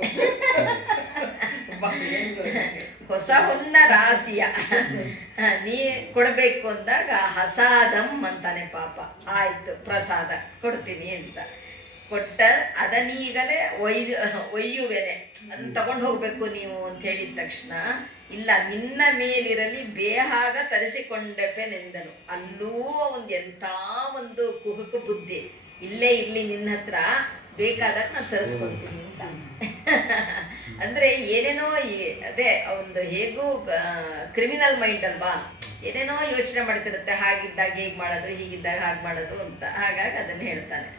ಹೊಸ ಹೊನ್ನ ರಾಸಿಯ ನೀ ಕೊಡಬೇಕು ಅಂದಾಗ ಹಸಾದಂ ಅಂತಾನೆ ಪಾಪ. ಆಯ್ತು ಪ್ರಸಾದ ಕೊಡ್ತೀನಿ ಅಂತ ಕೊಟ್ಟ, ಅದನ್ನೀಗಲೇ ಒಯ್ಯುವೆನೆ, ಅದನ್ನ ತಗೊಂಡು ಹೋಗ್ಬೇಕು ನೀವು ಅಂತ ಹೇಳಿದ ತಕ್ಷಣ, ಇಲ್ಲ ನಿನ್ನ ಮೇಲಿರಲಿ ಬೇಹಾಗ ತರಿಸಿಕೊಂಡೆಪೆನೆಂದನು. ಅಲ್ಲೂ ಎಂಥ ಒಂದು ಕುಹುಕು ಬುದ್ಧಿ, ಇಲ್ಲೇ ಇರ್ಲಿ ನಿನ್ನ ಹತ್ರ, ಬೇಕಾದಾಗ ನಾನು ತರಿಸ್ಕೊಂತೀನಿ ಅಂತ. ಅಂದ್ರೆ ಏನೇನೋ ಅದೇ ಒಂದು ಹೇಗೂ ಕ್ರಿಮಿನಲ್ ಮೈಂಡ್ ಅಲ್ವಾ, ಏನೇನೋ ಯೋಚನೆ ಮಾಡ್ತಿರುತ್ತೆ, ಹಾಗಿದ್ದಾಗ ಹೇಗೆ ಮಾಡೋದು, ಹೀಗಿದ್ದಾಗ ಹಾಗೆ ಮಾಡೋದು ಅಂತ. ಹಾಗಾಗಿ ಅದನ್ನು ಹೇಳ್ತಾನೆ.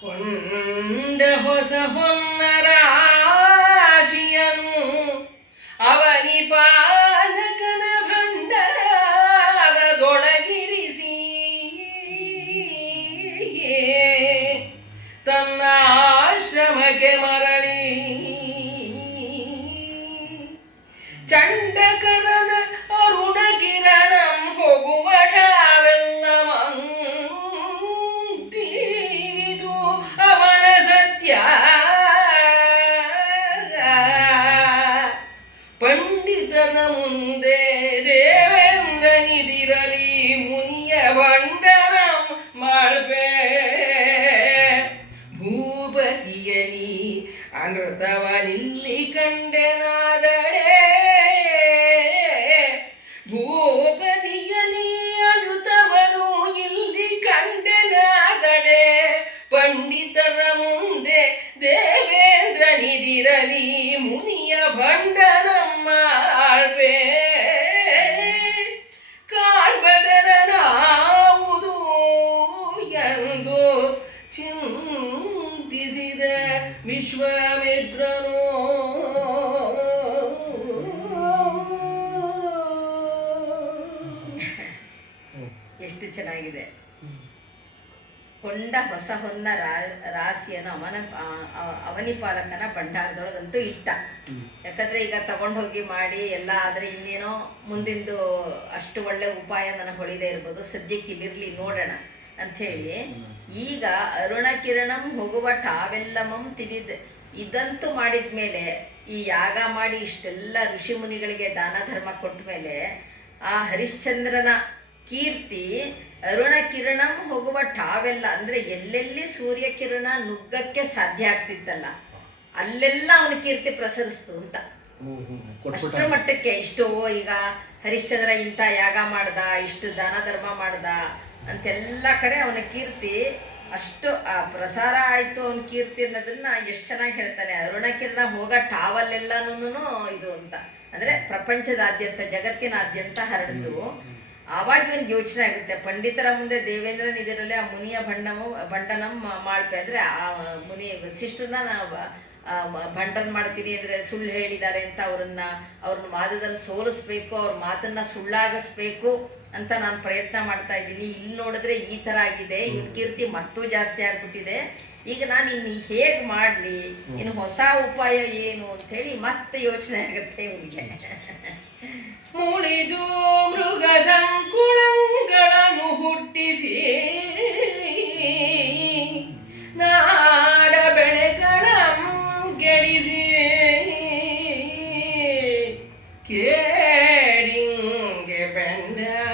ಕೊಂಡ ಹೊಸ ಹೊನ್ನ ರಾಶಿಯನು ಅವನಿ ಪಾಲಕನ ಭಂಡಾರದೊಳಗಿರಿಸಿ ತನ್ನ ಆಶ್ರಮಕ್ಕೆ ಮರಳಿ ಚಂಡಕರನ ಅರುಣ ಕಿರಣಂ ಹೋಗುವ ಠಾವೆಲ್ಲ ಮಂತೀವಿದು ಅವನ ಸತ್ಯ. ಪಂಡಿತನ ಮುಂದೆ ದೇವೇಂದ್ರನಿದಿರಲಿ ಮುನಿಯ ಬಂಡರಂ ಮಾಳ್ಬೆ ಭೂಪತಿಯಲಿ ಅನೃತವನಿಲ್ಲಿ ಕಂಡೆನಾದಡೆ. ಭೂಪತಿಯಲಿ ಅನೃತವನು ಇಲ್ಲಿ ಕಂಡೆನಾದಡೆ. ಪಂಡಿತರ ಮುಂದೆ ದೇವೇಂದ್ರನಿದಿರಲಿ ಮುನಿಯ ಭಂಡನಮ್ಮ ಆಳ್ಬೆ. ಕಾಣ್ಬದರನಾವುದು ಎಂದು ಚಿಂತಿಸಿದ ವಿಶ್ವಾಮಿತ್ರನು. ಎಷ್ಟು ಚೆನ್ನಾಗಿದೆ. ಕೊಂಡ ಹೊಸ ಹೊನ್ನ ರಾಶಿಯನ್ನು ಅವನಿಪಾಲಕನ ಭಂಡಾರದೊಳಗಂತೂ ಇಷ್ಟ. ಯಾಕಂದ್ರೆ ಈಗ ತಗೊಂಡೋಗಿ ಮಾಡಿ ಎಲ್ಲ ಆದರೆ ಇನ್ನೇನೋ ಮುಂದಿಂದು ಅಷ್ಟು ಒಳ್ಳೆ ಉಪಾಯ ನನಗೆ ಹೊಳಿದೇ ಇರ್ಬೋದು, ಸದ್ಯಕ್ಕೆ ಇಲ್ಲಿರ್ಲಿ ನೋಡೋಣ ಅಂಥೇಳಿ ಈಗ ಅರುಣ ಕಿರಣಂ ಹೋಗುವ ಟಾವೆಲ್ಲಮಂ ತಿಳಿದ್ ಇದಂತೂ ಮಾಡಿದ ಮೇಲೆ, ಈ ಯಾಗ ಮಾಡಿ ಇಷ್ಟೆಲ್ಲ ಋಷಿ ಮುನಿಗಳಿಗೆ ದಾನ ಧರ್ಮ ಕೊಟ್ಟ ಮೇಲೆ ಆ ಹರಿಶ್ಚಂದ್ರನ ಕೀರ್ತಿ ಅರುಣ ಕಿರಣಂ ಹೋಗುವ ಟಾವೆಲ್ಲ, ಅಂದ್ರೆ ಎಲ್ಲೆಲ್ಲಿ ಸೂರ್ಯ ಕಿರಣ ನುಗ್ಗಕ್ಕೆ ಸಾಧ್ಯ ಆಗ್ತಿತ್ತಲ್ಲ ಅಲ್ಲೆಲ್ಲ ಅವನ ಕೀರ್ತಿ ಪ್ರಸರಿಸ್ತು ಅಂತ. ಅಷ್ಟರ ಮಟ್ಟಕ್ಕೆ ಇಷ್ಟೋ ಈಗ ಹರಿಶ್ಚಂದ್ರ ಇಂಥ ಯಾಗ ಮಾಡ್ದ, ಇಷ್ಟು ದಾನ ಧರ್ಮ ಮಾಡ್ದ ಅಂತೆಲ್ಲ ಕಡೆ ಅವನ ಕೀರ್ತಿ ಅಷ್ಟು ಪ್ರಸಾರ ಆಯ್ತು. ಅವನ ಕೀರ್ತಿ ಅನ್ನೋದನ್ನ ಎಷ್ಟು ಚೆನ್ನಾಗಿ ಹೇಳ್ತಾನೆ. ಅರುಣ ಕಿರಣ ಹೋಗ ಟಾವಲ್ಲೆಲ್ಲನೂ ಇದು ಅಂತ ಅಂದ್ರೆ ಪ್ರಪಂಚದಾದ್ಯಂತ ಜಗತ್ತಿನಾದ್ಯಂತ ಹರಡಿತು. ಆವಾಗ ಒಂದು ಯೋಚನೆ ಆಗುತ್ತೆ, ಪಂಡಿತರ ಮುಂದೆ ದೇವೇಂದ್ರನ ಇದರಲ್ಲಿ ಆ ಮುನಿಯ ಭಂಡನಂ ಮಾಳ್ಪೆ ಅಂದರೆ ಆ ಮುನಿ ವಸಿಷ್ಠರನ್ನ ಭಂಡನ್ ಮಾಡ್ತೀನಿ ಅಂದರೆ ಸುಳ್ಳು ಹೇಳಿದ್ದಾರೆ ಅಂತ ಅವ್ರನ್ನ ವಾದದಲ್ಲಿ ಸೋಲಿಸ್ಬೇಕು, ಅವ್ರ ಮಾತನ್ನ ಸುಳ್ಳಾಗಿಸ್ಬೇಕು ಅಂತ ನಾನು ಪ್ರಯತ್ನ ಮಾಡ್ತಾ ಇದ್ದೀನಿ. ಇಲ್ಲಿ ನೋಡಿದ್ರೆ ಈ ಥರ ಆಗಿದೆ, ಇವ್ನ ಕೀರ್ತಿ ಮತ್ತೂ ಜಾಸ್ತಿ ಆಗ್ಬಿಟ್ಟಿದೆ. ಈಗ ನಾನು ಇನ್ನು ಹೇಗೆ ಮಾಡಲಿ, ಇನ್ನು ಹೊಸ ಉಪಾಯ ಏನು ಅಂಥೇಳಿ ಮತ್ತೆ ಯೋಚನೆ ಆಗುತ್ತೆ ಇವನಿಗೆ. ಮುಳಿದು ಮೃಗ ಸಂಕುಳಗಳನ್ನು ಹುಟ್ಟಿಸಿ ನಾಡ ಬೆಳೆಗಳ ಗೆಡಿಸಿ ಕೇಡಿಂಗೆ ಬೆಂಡಾಗಿ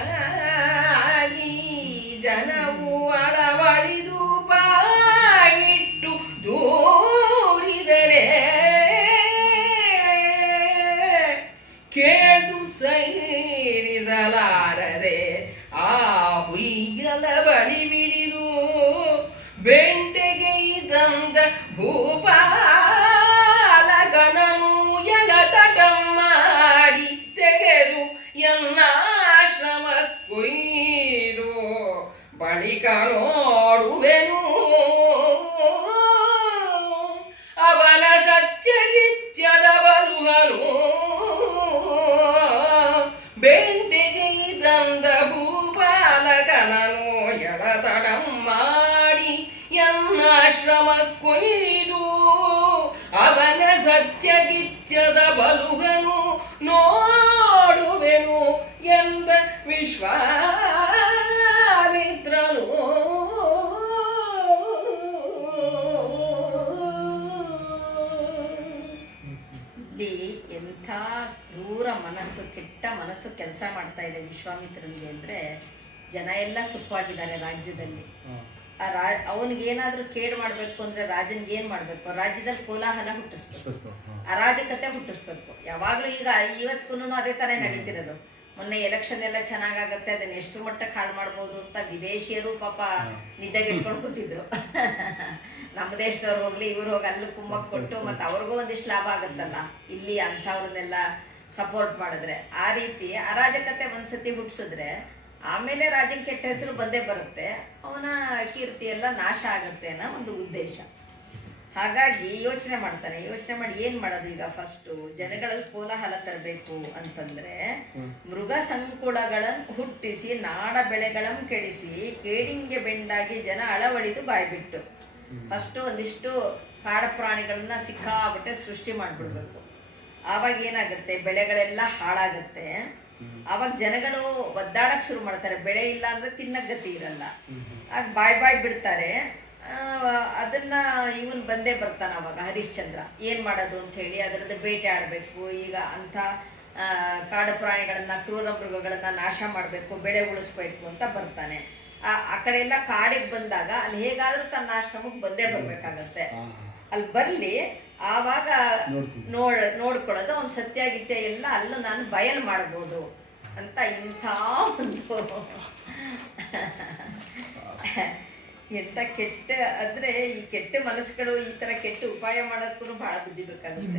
ಜನವು ಅಳವಳಿದು ಬಾಯಿಟ್ಟು ದೂರಿದಡೆ ಕೇಳು ಸೈರಿಸಲಾರದೆ ಆ ಹುಯ್ಯಲ ಬಳಿ ಬಿಡಿದು ಬೆಂಟೆಗೆ ಇದಂದ ಭೂಪಾಲಕನನು ಎಳತಟಂ ಮಾಡಿ ತೆಗೆದು ಎನ್ನಾಶ್ರಮ ಕೊಯ್ದು ಬಳಿಕ ನೋಡುವೆನು ಅವನ ಸತ್ಯಗಿತ್ಯದ ಬಲುಹನು ಬೆಂಟೆಗೆ ತಂದ ಭೂಪಾಲಕನನು ಎಳತಡಂ ಮಾಡಿ ಎನ್ನಾಶ್ರಮ ಕೊಯ್ದು ಅವನ ಸತ್ಯಗಿತ್ಯದ ಬಲುಹನು ನೋಡುವೆನು ಎಂದ ವಿಶ್ವಾಮಿತ್ರನು. ಕ್ರೂರ ಮನಸ್ಸು, ಕೆಟ್ಟ ಮನಸ್ಸು ಕೆಲಸ ಮಾಡ್ತಾ ಇದೆ ವಿಶ್ವಾಮಿತ್ರನಿಗೆ ಅಂದರೆ ಜನ ಎಲ್ಲ ಸುಖವಾಗಿದ್ದಾರೆ ರಾಜ್ಯದಲ್ಲಿ. ಅವನಿಗೆ ಏನಾದರೂ ಕೇಡು ಮಾಡಬೇಕು ಅಂದರೆ ರಾಜನಿಗೆ ಏನು ಮಾಡಬೇಕು? ರಾಜ್ಯದಲ್ಲಿ ಕೋಲಾಹಲ ಹುಟ್ಟಿಸ್ಬೇಕು, ಅರಾಜಕತೆ ಹುಟ್ಟಿಸ್ಬೇಕು. ಯಾವಾಗಲೂ ಈಗ ಇವತ್ತಿಗೂ ಅದೇ ಥರ ನಡೀತಿರೋದು. ಮೊನ್ನೆ ಎಲೆಕ್ಷನ್ ಎಲ್ಲ ಚೆನ್ನಾಗಾಗತ್ತೆ, ಅದನ್ನ ಎಷ್ಟು ಮಟ್ಟಕ್ಕೆ ಹಾಳು ಮಾಡ್ಬೋದು ಅಂತ ವಿದೇಶಿಯರು ಪಾಪ ನಿದ್ದೆಗೆಟ್ಕೊಂಡು ಕೂತಿದ್ರು. ನಮ್ಮ ದೇಶದವ್ರು ಹೋಗ್ಲಿ, ಇವ್ರು ಹೋಗಿ ಅಲ್ಲಿ ಕುಮ್ಮಕ್ ಕೊಟ್ಟು ಮತ್ತೆ ಅವ್ರಿಗೂ ಒಂದಿಷ್ಟು ಲಾಭ ಆಗುತ್ತಲ್ಲ ಇಲ್ಲಿ ಅಂಥವ್ರನ್ನೆಲ್ಲ ಸಪೋರ್ಟ್ ಮಾಡಿದ್ರೆ. ಆ ರೀತಿ ಅರಾಜಕತೆ ಒಂದ್ಸತಿ ಹುಟ್ಟಿಸಿದ್ರೆ ಆಮೇಲೆ ರಾಜನ ಕೆಟ್ಟ ಹೆಸರು ಬಂದೇ ಬರುತ್ತೆ, ಅವನ ಕೀರ್ತಿ ಎಲ್ಲ ನಾಶ ಆಗುತ್ತೆ ಅನ್ನೋ ಒಂದು ಉದ್ದೇಶ. ಹಾಗಾಗಿ ಯೋಚನೆ ಮಾಡ್ತಾನೆ. ಯೋಚನೆ ಮಾಡಿ ಏನು ಮಾಡೋದು ಈಗ? ಫಸ್ಟು ಜನಗಳಲ್ಲಿ ಕೋಲಾಹಲ ತರಬೇಕು ಅಂತಂದ್ರೆ ಮೃಗ ಸಂಕುಳಗಳನ್ನು ಹುಟ್ಟಿಸಿ ನಾಡ ಬೆಳೆಗಳನ್ನು ಕೆಡಿಸಿ ಕೇಡಿಂಗೆ ಬೆಂಡಾಗಿ ಜನ ಅಳವಳಿದು ಬಾಯ್ಬಿಟ್ಟು ಫಸ್ಟು ಒಂದಿಷ್ಟು ಕಾಡು ಪ್ರಾಣಿಗಳನ್ನ ಸಿಕ್ಕಾಬಿಟ್ಟೆ ಸೃಷ್ಟಿ ಮಾಡಿಬಿಡ್ಬೇಕು. ಆವಾಗ ಏನಾಗುತ್ತೆ? ಬೆಳೆಗಳೆಲ್ಲ ಹಾಳಾಗುತ್ತೆ. ಆವಾಗ ಜನಗಳು ಒದ್ದಾಡಕ್ಕೆ ಶುರು ಮಾಡ್ತಾರೆ. ಬೆಳೆ ಇಲ್ಲ ಅಂದರೆ ತಿನ್ನಕ್ಕೆ ಗತಿ ಇರಲ್ಲ. ಆಗ ಬಾಯ್ ಬಿಡ್ತಾರೆ. ಅದನ್ನ ಇವನ್ ಬಂದೇ ಬರ್ತಾನೆ ಅವಾಗ ಹರಿಶ್ಚಂದ್ರ. ಏನು ಮಾಡೋದು ಅಂತ ಹೇಳಿ ಅದರದ್ದು ಬೇಟೆ ಆಡಬೇಕು. ಈಗ ಅಂಥ ಕಾಡು ಪ್ರಾಣಿಗಳನ್ನ, ಕ್ರೂರ ಮೃಗಗಳನ್ನ ನಾಶ ಮಾಡಬೇಕು, ಬೆಳೆ ಉಳಿಸ್ಬೇಕು ಅಂತ ಬರ್ತಾನೆ. ಆ ಕಡೆ ಎಲ್ಲ ಕಾಡಿಗೆ ಬಂದಾಗ ಅಲ್ಲಿ ಹೇಗಾದ್ರೂ ತನ್ನ ಆಶ್ರಮಕ್ಕೆ ಬಂದೇ ಬರ್ಬೇಕಾಗತ್ತೆ. ಅಲ್ಲಿ ಬರ್ಲಿ, ಆವಾಗ ನೋಡ್ಕೊಳ್ಳೋದು ಅವ್ನು ಸತ್ಯಾಗಿತ್ಯ ಎಲ್ಲ ಅಲ್ಲೂ ನಾನು ಬಯಲು ಮಾಡ್ಬೋದು ಅಂತ ಇಂಥ ಒಂದು ಎಂತ ಕೆಟ್ಟ ಅಂದ್ರೆ ಈ ಕೆಟ್ಟ ಮನಸ್ಸುಗಳು ಈ ತರ ಕೆಟ್ಟ ಉಪಾಯ ಮಾಡೋಕ್ಕೂ ಬಹಳ ಬುದ್ಧಿ ಬೇಕಾಗುತ್ತೆ.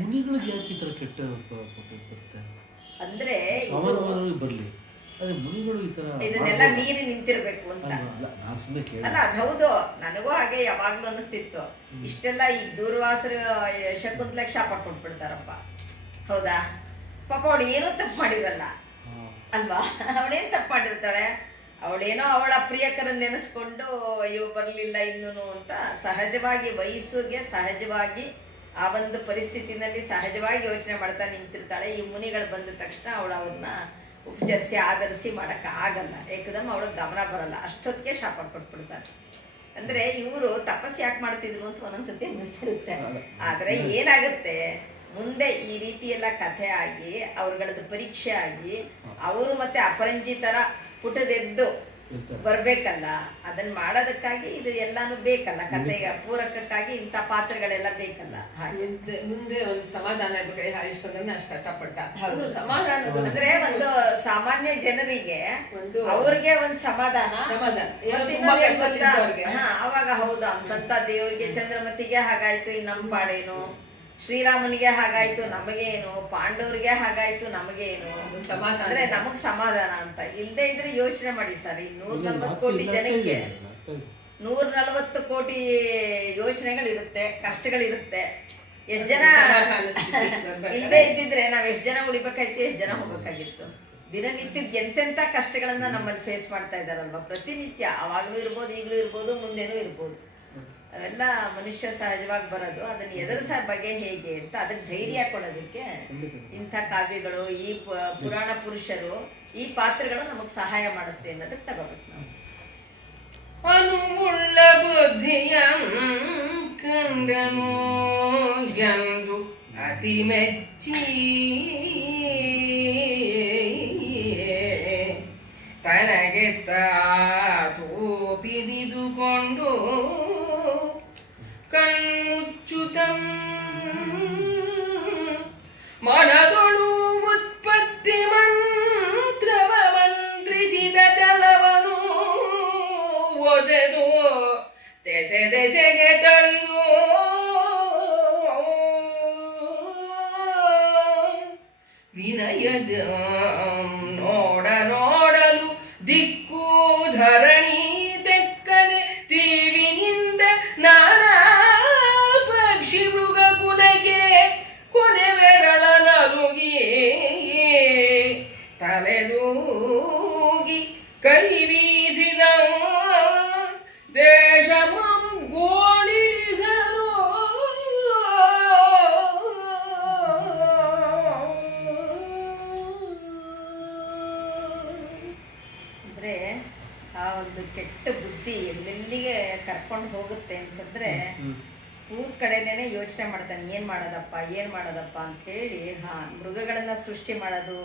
ಅಂದ್ರೆ ಇದನ್ನೆಲ್ಲ ಮೀರಿ ನಿಂತಿರ್ಬೇಕು ಅಂತ ಅಲ್ಲ. ಅದು ಹೌದು, ನನಗೂ ಹಾಗೆ ಯಾವಾಗ್ಲೂ ಅನಿಸ್ತಿತ್ತು. ಇಷ್ಟೆಲ್ಲ ಈ ದೂರ್ವಾಸರು ಶಕುಂತಲೆಗೆ ಶಾಪ ಕೊಟ್ಬಿಡ್ತಾರಪ್ಪ. ಹೌದಾ? ಪಾಪ ಅವಳು ಏನೂ ತಪ್ಪು ಮಾಡಿರಲ್ಲ ಅಲ್ವಾ? ಅವಳೇನು ತಪ್ಪು ಮಾಡಿರ್ತಾಳೆ? ಅವಳೇನೋ ಅವಳ ಪ್ರಿಯಕರನ್ನ ನೆನೆಸ್ಕೊಂಡು ಅಯ್ಯೋ ಬರಲಿಲ್ಲ ಇನ್ನೂ ಅಂತ ಸಹಜವಾಗಿ ವಯಸ್ಸಿಗೆ ಸಹಜವಾಗಿ ಆ ಒಂದು ಪರಿಸ್ಥಿತಿನಲ್ಲಿ ಸಹಜವಾಗಿ ಯೋಚನೆ ಮಾಡ್ತಾ ನಿಂತಿರ್ತಾಳೆ. ಈ ಮುನಿಗಳು ಬಂದ ತಕ್ಷಣ ಅವಳು ಅವ್ರನ್ನ ಉಪಚರಿಸಿ ಆಧರಿಸಿ ಮಾಡೋಕ್ಕೆ ಆಗಲ್ಲ. ಏಕದಮ್ ಅವಳಿಗೆ ಗಮನ ಬರಲ್ಲ. ಅಷ್ಟೊತ್ತಿಗೆ ಶಾಪ ಕೊಟ್ಬಿಡ್ತಾರೆ. ಅಂದರೆ ಇವರು ತಪಸ್ಸು ಯಾಕೆ ಮಾಡ್ತಿದ್ರು ಅಂತ ಒಂದೊಂದ್ಸತಿ ಅನ್ನಿಸ್ತಿರುತ್ತೆ. ಆದರೆ ಏನಾಗುತ್ತೆ, ಮುಂದೆ ಈ ರೀತಿ ಎಲ್ಲ ಕಥೆ ಆಗಿ ಅವ್ರಗಳದ್ದು ಪರೀಕ್ಷೆ ಆಗಿ ಅವರು ಮತ್ತೆ ಅಪರಂಜಿ ಥರ ಪುಟದೆದ್ದು ಬರ್ಬೇಕಲ್ಲ. ಅದನ್ನ ಮಾಡೋದಕ್ಕಾಗಿ ಇದು ಎಲ್ಲಾನು ಬೇಕಲ್ಲ, ಕಥೆಗೆ ಪೂರಕಕ್ಕಾಗಿ ಇಂಥ ಪಾತ್ರಗಳೆಲ್ಲ ಬೇಕಲ್ಲ. ಮುಂದೆ ಒಂದು ಸಮಾಧಾನ ಇರ್ಬೇಕಾದ್ರೆ ಹರಿಶ್ಚಂದ್ರನ ಅಷ್ಟು ಕಷ್ಟಪಟ್ಟ. ಸಮಾಧಾನ ಅಂದ್ರೆ ಒಂದು ಸಾಮಾನ್ಯ ಜನರಿಗೆ ಅವ್ರಿಗೆ ಒಂದು ಸಮಾಧಾನ. ಅವಾಗ ಹೌದಾ ಅಂತಂತ ದೇವ್ರಿಗೆ ಚಂದ್ರಮತಿಗೆ ಹಾಗಾಯ್ತು, ಇನ್ ನಮ್ಮ ಪಾಡೇನು, ಶ್ರೀರಾಮನಿಗೆ ಹಾಗಾಯ್ತು ನಮಗೇನು, ಪಾಂಡವರಿಗೆ ಹಾಗಾಯ್ತು ನಮಗೇನು, ಅಂದ್ರೆ ನಮಗ್ ಸಮಾಧಾನ ಅಂತ. ಇಲ್ದೇ ಇದ್ರೆ ಯೋಚನೆ ಮಾಡಿ ಸರ್, ಈ 140 ಕೋಟಿ ಜನಕ್ಕೆ 140 ಕೋಟಿ ಯೋಚನೆಗಳಿರುತ್ತೆ, ಕಷ್ಟಗಳಿರುತ್ತೆ. ಎಷ್ಟ್ ಜನ ಇಲ್ಲದೆ ಇದ್ದಿದ್ರೆ ನಾವ್ ಎಷ್ಟ್ ಜನ ಉಳಿಬೇಕಾಯ್ತು, ಎಷ್ಟ್ ಜನ ಹೋಗ್ಬೇಕಾಗಿತ್ತು. ದಿನನಿತ್ಯದ ಎಂತೆಂಥ ಕಷ್ಟಗಳನ್ನ ನಮ್ಮಲ್ಲಿ ಫೇಸ್ ಮಾಡ್ತಾ ಇದ್ದಾರಲ್ವ ಪ್ರತಿನಿತ್ಯ. ಅವಾಗ್ಲೂ ಇರ್ಬೋದು, ಈಗಲೂ ಇರ್ಬೋದು, ಮುಂದೆನೂ ಇರ್ಬೋದು. ಅವೆಲ್ಲ ಮನುಷ್ಯ ಸಹಜವಾಗಿ ಬರೋದು. ಅದನ್ನ ಎದುರಿಸೋ ಬಗೆ ಹೇಗೆ ಅಂತ ಅದಕ್ಕೆ ಧೈರ್ಯ ಕೊಡೋದಕ್ಕೆ ಇಂಥ ಕಾವ್ಯಗಳು, ಈ ಪುರಾಣ ಪುರುಷರು, ಈ ಪಾತ್ರಗಳು ನಮಗೆ ಸಹಾಯ ಮಾಡುತ್ತೆ ಅನ್ನೋದಕ್ಕೆ ತಗೋಬೇಕು ನಾವು. ಅನುಮುಳ್ಳ ಬುದ್ಧಿಯ ಕಂಡನು ಎಂದು ಅತಿ ಮೆಚ್ಚಿ ತನಗೆ ತೋಪಿರಿದುಕೊಂಡು ಕಣ್ಣುಚ್ಚುತಂ ಮನದೊಳು ಉತ್ಪತ್ತಿ ಮಂತ್ರವ ಮಂತ್ರಿಸಿದ ಚಲವನು ಒಸೆದು ದೆಸೆ ದೆಸೆಗೆ ತಳಿಯೋ ವಿನಯದ ನೋಡಲು ದಿಕ್ಕು ಧರಣಿ ತೆಕ್ಕನೆ ತೀವಿನಿಂದ ನಾನಾ ಪಕ್ಷಿ ಮೃಗ ಕುಲಕ್ಕೆ ಕೊನೆ ಬೆರಳನಲು ಕಡೆನೇ ಯೋಚನೆ ಮಾಡ್ತಾನೆ, ಏನು ಮಾಡೋದಪ್ಪ ಅಂಥೇಳಿ. ಮೃಗಗಳನ್ನು ಸೃಷ್ಟಿ ಮಾಡೋದು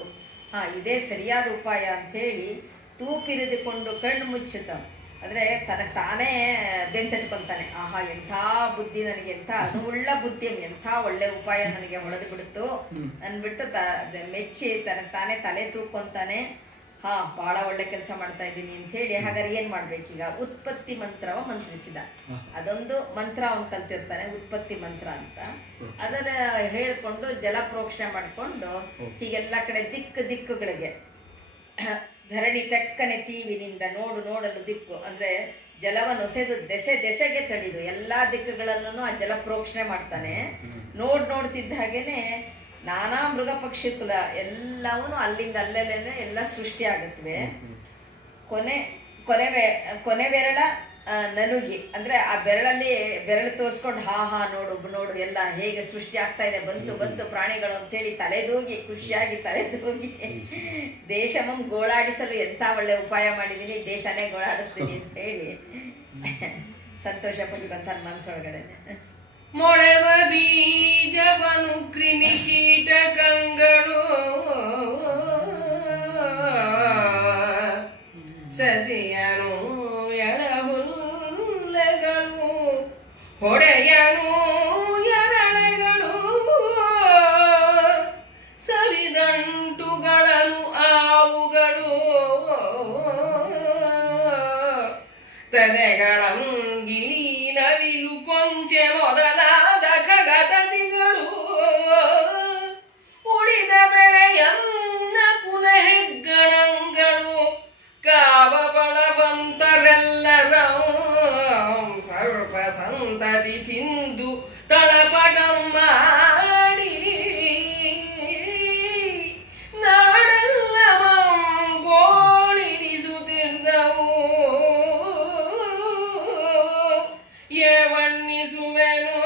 ಇದೇ ಸರಿಯಾದ ಉಪಾಯ ಅಂಥೇಳಿ ತೂಪಿರಿದುಕೊಂಡು ಕಣ್ಣು ಮುಚ್ಚುತ್ತ, ಅಂದರೆ ತನಗೆ ತಾನೇ ಬೆಂತಟ್ಕೊತಾನೆ. ಆಹಾ, ಎಂಥ ಬುದ್ಧಿ ನನಗೆ, ಎಂಥ ಅನುವುಳ್ಳ ಬುದ್ಧಿ, ಎಂಥ ಒಳ್ಳೆ ಉಪಾಯ ನನಗೆ ಹೊಳೆದು ಬಿಡ್ತು ಅಂದ್ಬಿಟ್ಟು ಮೆಚ್ಚಿ ತನಗೆ ತಾನೇ ತಲೆ ತೂಕೊಂತಾನೆ. ಭಾಳ ಒಳ್ಳೆ ಕೆಲಸ ಮಾಡ್ತಾ ಇದ್ದೀನಿ ಅಂಥೇಳಿ. ಹಾಗಾದ್ರೆ ಏನು ಮಾಡ್ಬೇಕೀಗ? ಉತ್ಪತ್ತಿ ಮಂತ್ರವ ಮಂತ್ರಿಸಿದ. ಅದೊಂದು ಮಂತ್ರ ಅವನು ಕಲ್ತಿರ್ತಾನೆ, ಉತ್ಪತ್ತಿ ಮಂತ್ರ ಅಂತ. ಅದನ್ನ ಹೇಳ್ಕೊಂಡು ಜಲ ಪ್ರೋಕ್ಷಣೆ ಮಾಡಿಕೊಂಡು ಹೀಗೆಲ್ಲ ಕಡೆ ದಿಕ್ಕುಗಳಿಗೆ ಧರಣಿ ತೆಕ್ಕನೆ ತೀವಿನಿಂದ ನೋಡಲು ದಿಕ್ಕು, ಅಂದರೆ ಜಲವನ್ನು ಒಸೆದು ದೆಸೆಗೆ ತಡಿದು ಎಲ್ಲ ದಿಕ್ಕುಗಳಲ್ಲೂ ಆ ಜಲ ಪ್ರೋಕ್ಷಣೆ ಮಾಡ್ತಾನೆ. ನೋಡ್ತಿದ್ದ ಹಾಗೇನೆ ನಾನಾ ಮೃಗ ಪಕ್ಷಿ ಕುಲ ಎಲ್ಲವೂ ಅಲ್ಲಿಂದ ಅಲ್ಲೆಲ್ಲೆನೆ ಎಲ್ಲ ಸೃಷ್ಟಿ ಆಗುತ್ತವೆ. ಕೊನೆ ಬೆರಳ ನನುಗಿ, ಅಂದರೆ ಆ ಬೆರಳು ತೋರಿಸ್ಕೊಂಡು ನೋಡು ಎಲ್ಲ ಹೇಗೆ ಸೃಷ್ಟಿ ಆಗ್ತಾ ಇದೆ, ಬಂತು ಪ್ರಾಣಿಗಳು ಅಂತೇಳಿ ಖುಷಿಯಾಗಿ ತಲೆದೂಗಿ ದೇಶಮಂ ಗೋಳಾಡಿಸಲು ಎಂಥ ಒಳ್ಳೆ ಉಪಾಯ ಮಾಡಿದ್ದೀನಿ, ದೇಶನೇ ಗೋಳಾಡಿಸ್ತೀನಿ ಅಂತ ಹೇಳಿ ಸಂತೋಷ ಪಡ್ಬೇಕಂತ ಮನಸ್ಸೊಳಗಡೆ. ಮೊಳೆವ ಬೀಜವನು ಕ್ರಿಮಿ ಕೀಟಕಗಳು ಸಸಿಯನು ಎಳಹುಲ್ಲೆಗಳು ಹೊಡೆಯನು ಎರಳೆಗಳು ಸವಿದಂಟುಗಳನ್ನು ಆವುಗಳು ತನೆಗಳಂಗಿಣಿ ನವಿಲು ಕೊಂಚೆ ಮೊದಲಾದ ಖಗತತಿಗಳು ಉಳಿದ ಬೆಳೆಯನ್ನ ಕುಲಹೆಗ್ಗಣಗಳು ಕಾವ ಬಳವಂತರೆಲ್ಲರ ಸರ್ಪ ಸಂತತಿ ತಿಂದು ತಳಪಟ ಮಾಡಿ ನಾಡೆಲ್ಲ ಗೋಳಿಡಿಸುತ್ತಿದ್ದವು. ವರ್ಣಿಸುವೆನು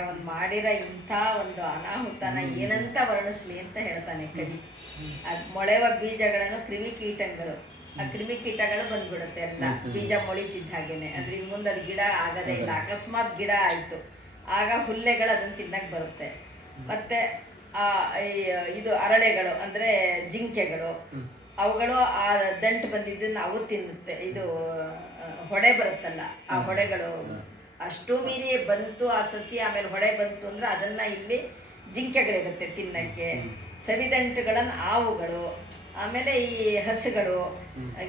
ಅವನು ಮಾಡಿರೋ ಇಂಥ ಒಂದು ಅನಾಹುತನ ಏನಂತ ವರ್ಣಿಸ್ಲಿ ಅಂತ ಹೇಳ್ತಾನೆ ಕವಿ. ಅದು ಮೊಳೆವ ಬೀಜಗಳನ್ನು ಕ್ರಿಮಿಕೀಟಗಳು, ಆ ಕ್ರಿಮಿಕೀಟಗಳು ಬಂದ್ಬಿಡುತ್ತೆ ಎಲ್ಲ ಬೀಜ ಮೊಳಿತಿದ್ದ ಹಾಗೇನೆ. ಅಂದ್ರೆ ಇನ್ನು ಮುಂದೆ ಅದು ಗಿಡ ಆಗದೇ ಇಲ್ಲ, ಅಕಸ್ಮಾತ್ ಗಿಡ ಆಯಿತು ಆಗ ಹುಲ್ಲೆಗಳು ಅದನ್ನು ತಿನ್ನಕ್ಕೆ ಬರುತ್ತೆ. ಮತ್ತೆ ಇದು ಅರಳೆಗಳು ಅಂದರೆ ಜಿಂಕೆಗಳು, ಅವುಗಳು ಆ ದಂಟು ಬಂದಿದ್ದನ್ನು ಅವು ತಿನ್ನುತ್ತೆ. ಇದು ಹೊಡೆ ಬರುತ್ತಲ್ಲ, ಆ ಹೊಡೆಗಳು ಅಷ್ಟು ಮೀರಿ ಬಂತು ಆ ಸಸಿ, ಆಮೇಲೆ ಹೊಡೆ ಬಂತು ಅಂದ್ರೆ ಅದನ್ನ ಇಲ್ಲಿ ಜಿಂಕೆಗಳಿರುತ್ತೆ ತಿನ್ನಕ್ಕೆ. ಸವಿದಂಟುಗಳನ್ನು ಆವುಗಳು, ಆಮೇಲೆ ಈ ಹಸುಗಳು,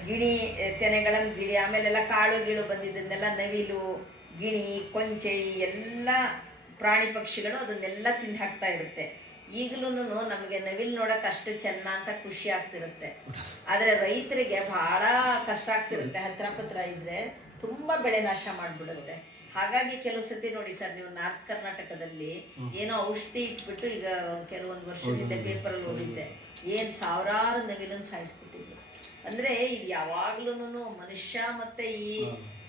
ಗಿಣಿ ತೆನೆಗಳನ್ನು ಗಿಳಿ, ಆಮೇಲೆಲ್ಲ ಕಾಳು ಗೀಳು ಬಂದಿದ್ದನ್ನೆಲ್ಲ ನವಿಲು, ಗಿಣಿ, ಕೊಂಚೆ, ಎಲ್ಲ ಪ್ರಾಣಿ ಪಕ್ಷಿಗಳು ಅದನ್ನೆಲ್ಲ ತಿಂದು ಹಾಕ್ತಾ ಇರುತ್ತೆ. ಈಗಲೂ ನಮಗೆ ನವಿಲ್ ನೋಡಕ್ಕೆ ಅಷ್ಟು ಚೆನ್ನ ಅಂತ ಖುಷಿ ಆಗ್ತಿರುತ್ತೆ. ಆದರೆ ರೈತರಿಗೆ ಬಹಳ ಕಷ್ಟ ಆಗ್ತಿರುತ್ತೆ, ಹತ್ರ ಪತ್ರ ಇದ್ರೆ ತುಂಬಾ ಬೆಳೆ ನಾಶ ಮಾಡಿಬಿಡುತ್ತೆ. ಹಾಗಾಗಿ ಕೆಲವು ಸತಿ ನೋಡಿ ಸರ್, ನೀವು ನಾರ್ತ್ ಕರ್ನಾಟಕದಲ್ಲಿ ಏನೋ ಔಷಧಿ ಇಟ್ಬಿಟ್ಟು, ಈಗ ಕೆಲವೊಂದು ವರ್ಷದಿಂದ ಪೇಪರಲ್ಲಿ ಓದಿದ್ದೆ, ಸಾವಿರಾರು ನವಿಲನ್ನು ಸಾಯಿಸ್ಬಿಟ್ಟಿದ್ರು. ಅಂದ್ರೆ ಇದು ಯಾವಾಗ್ಲೂ ಮನುಷ್ಯ ಮತ್ತೆ ಈ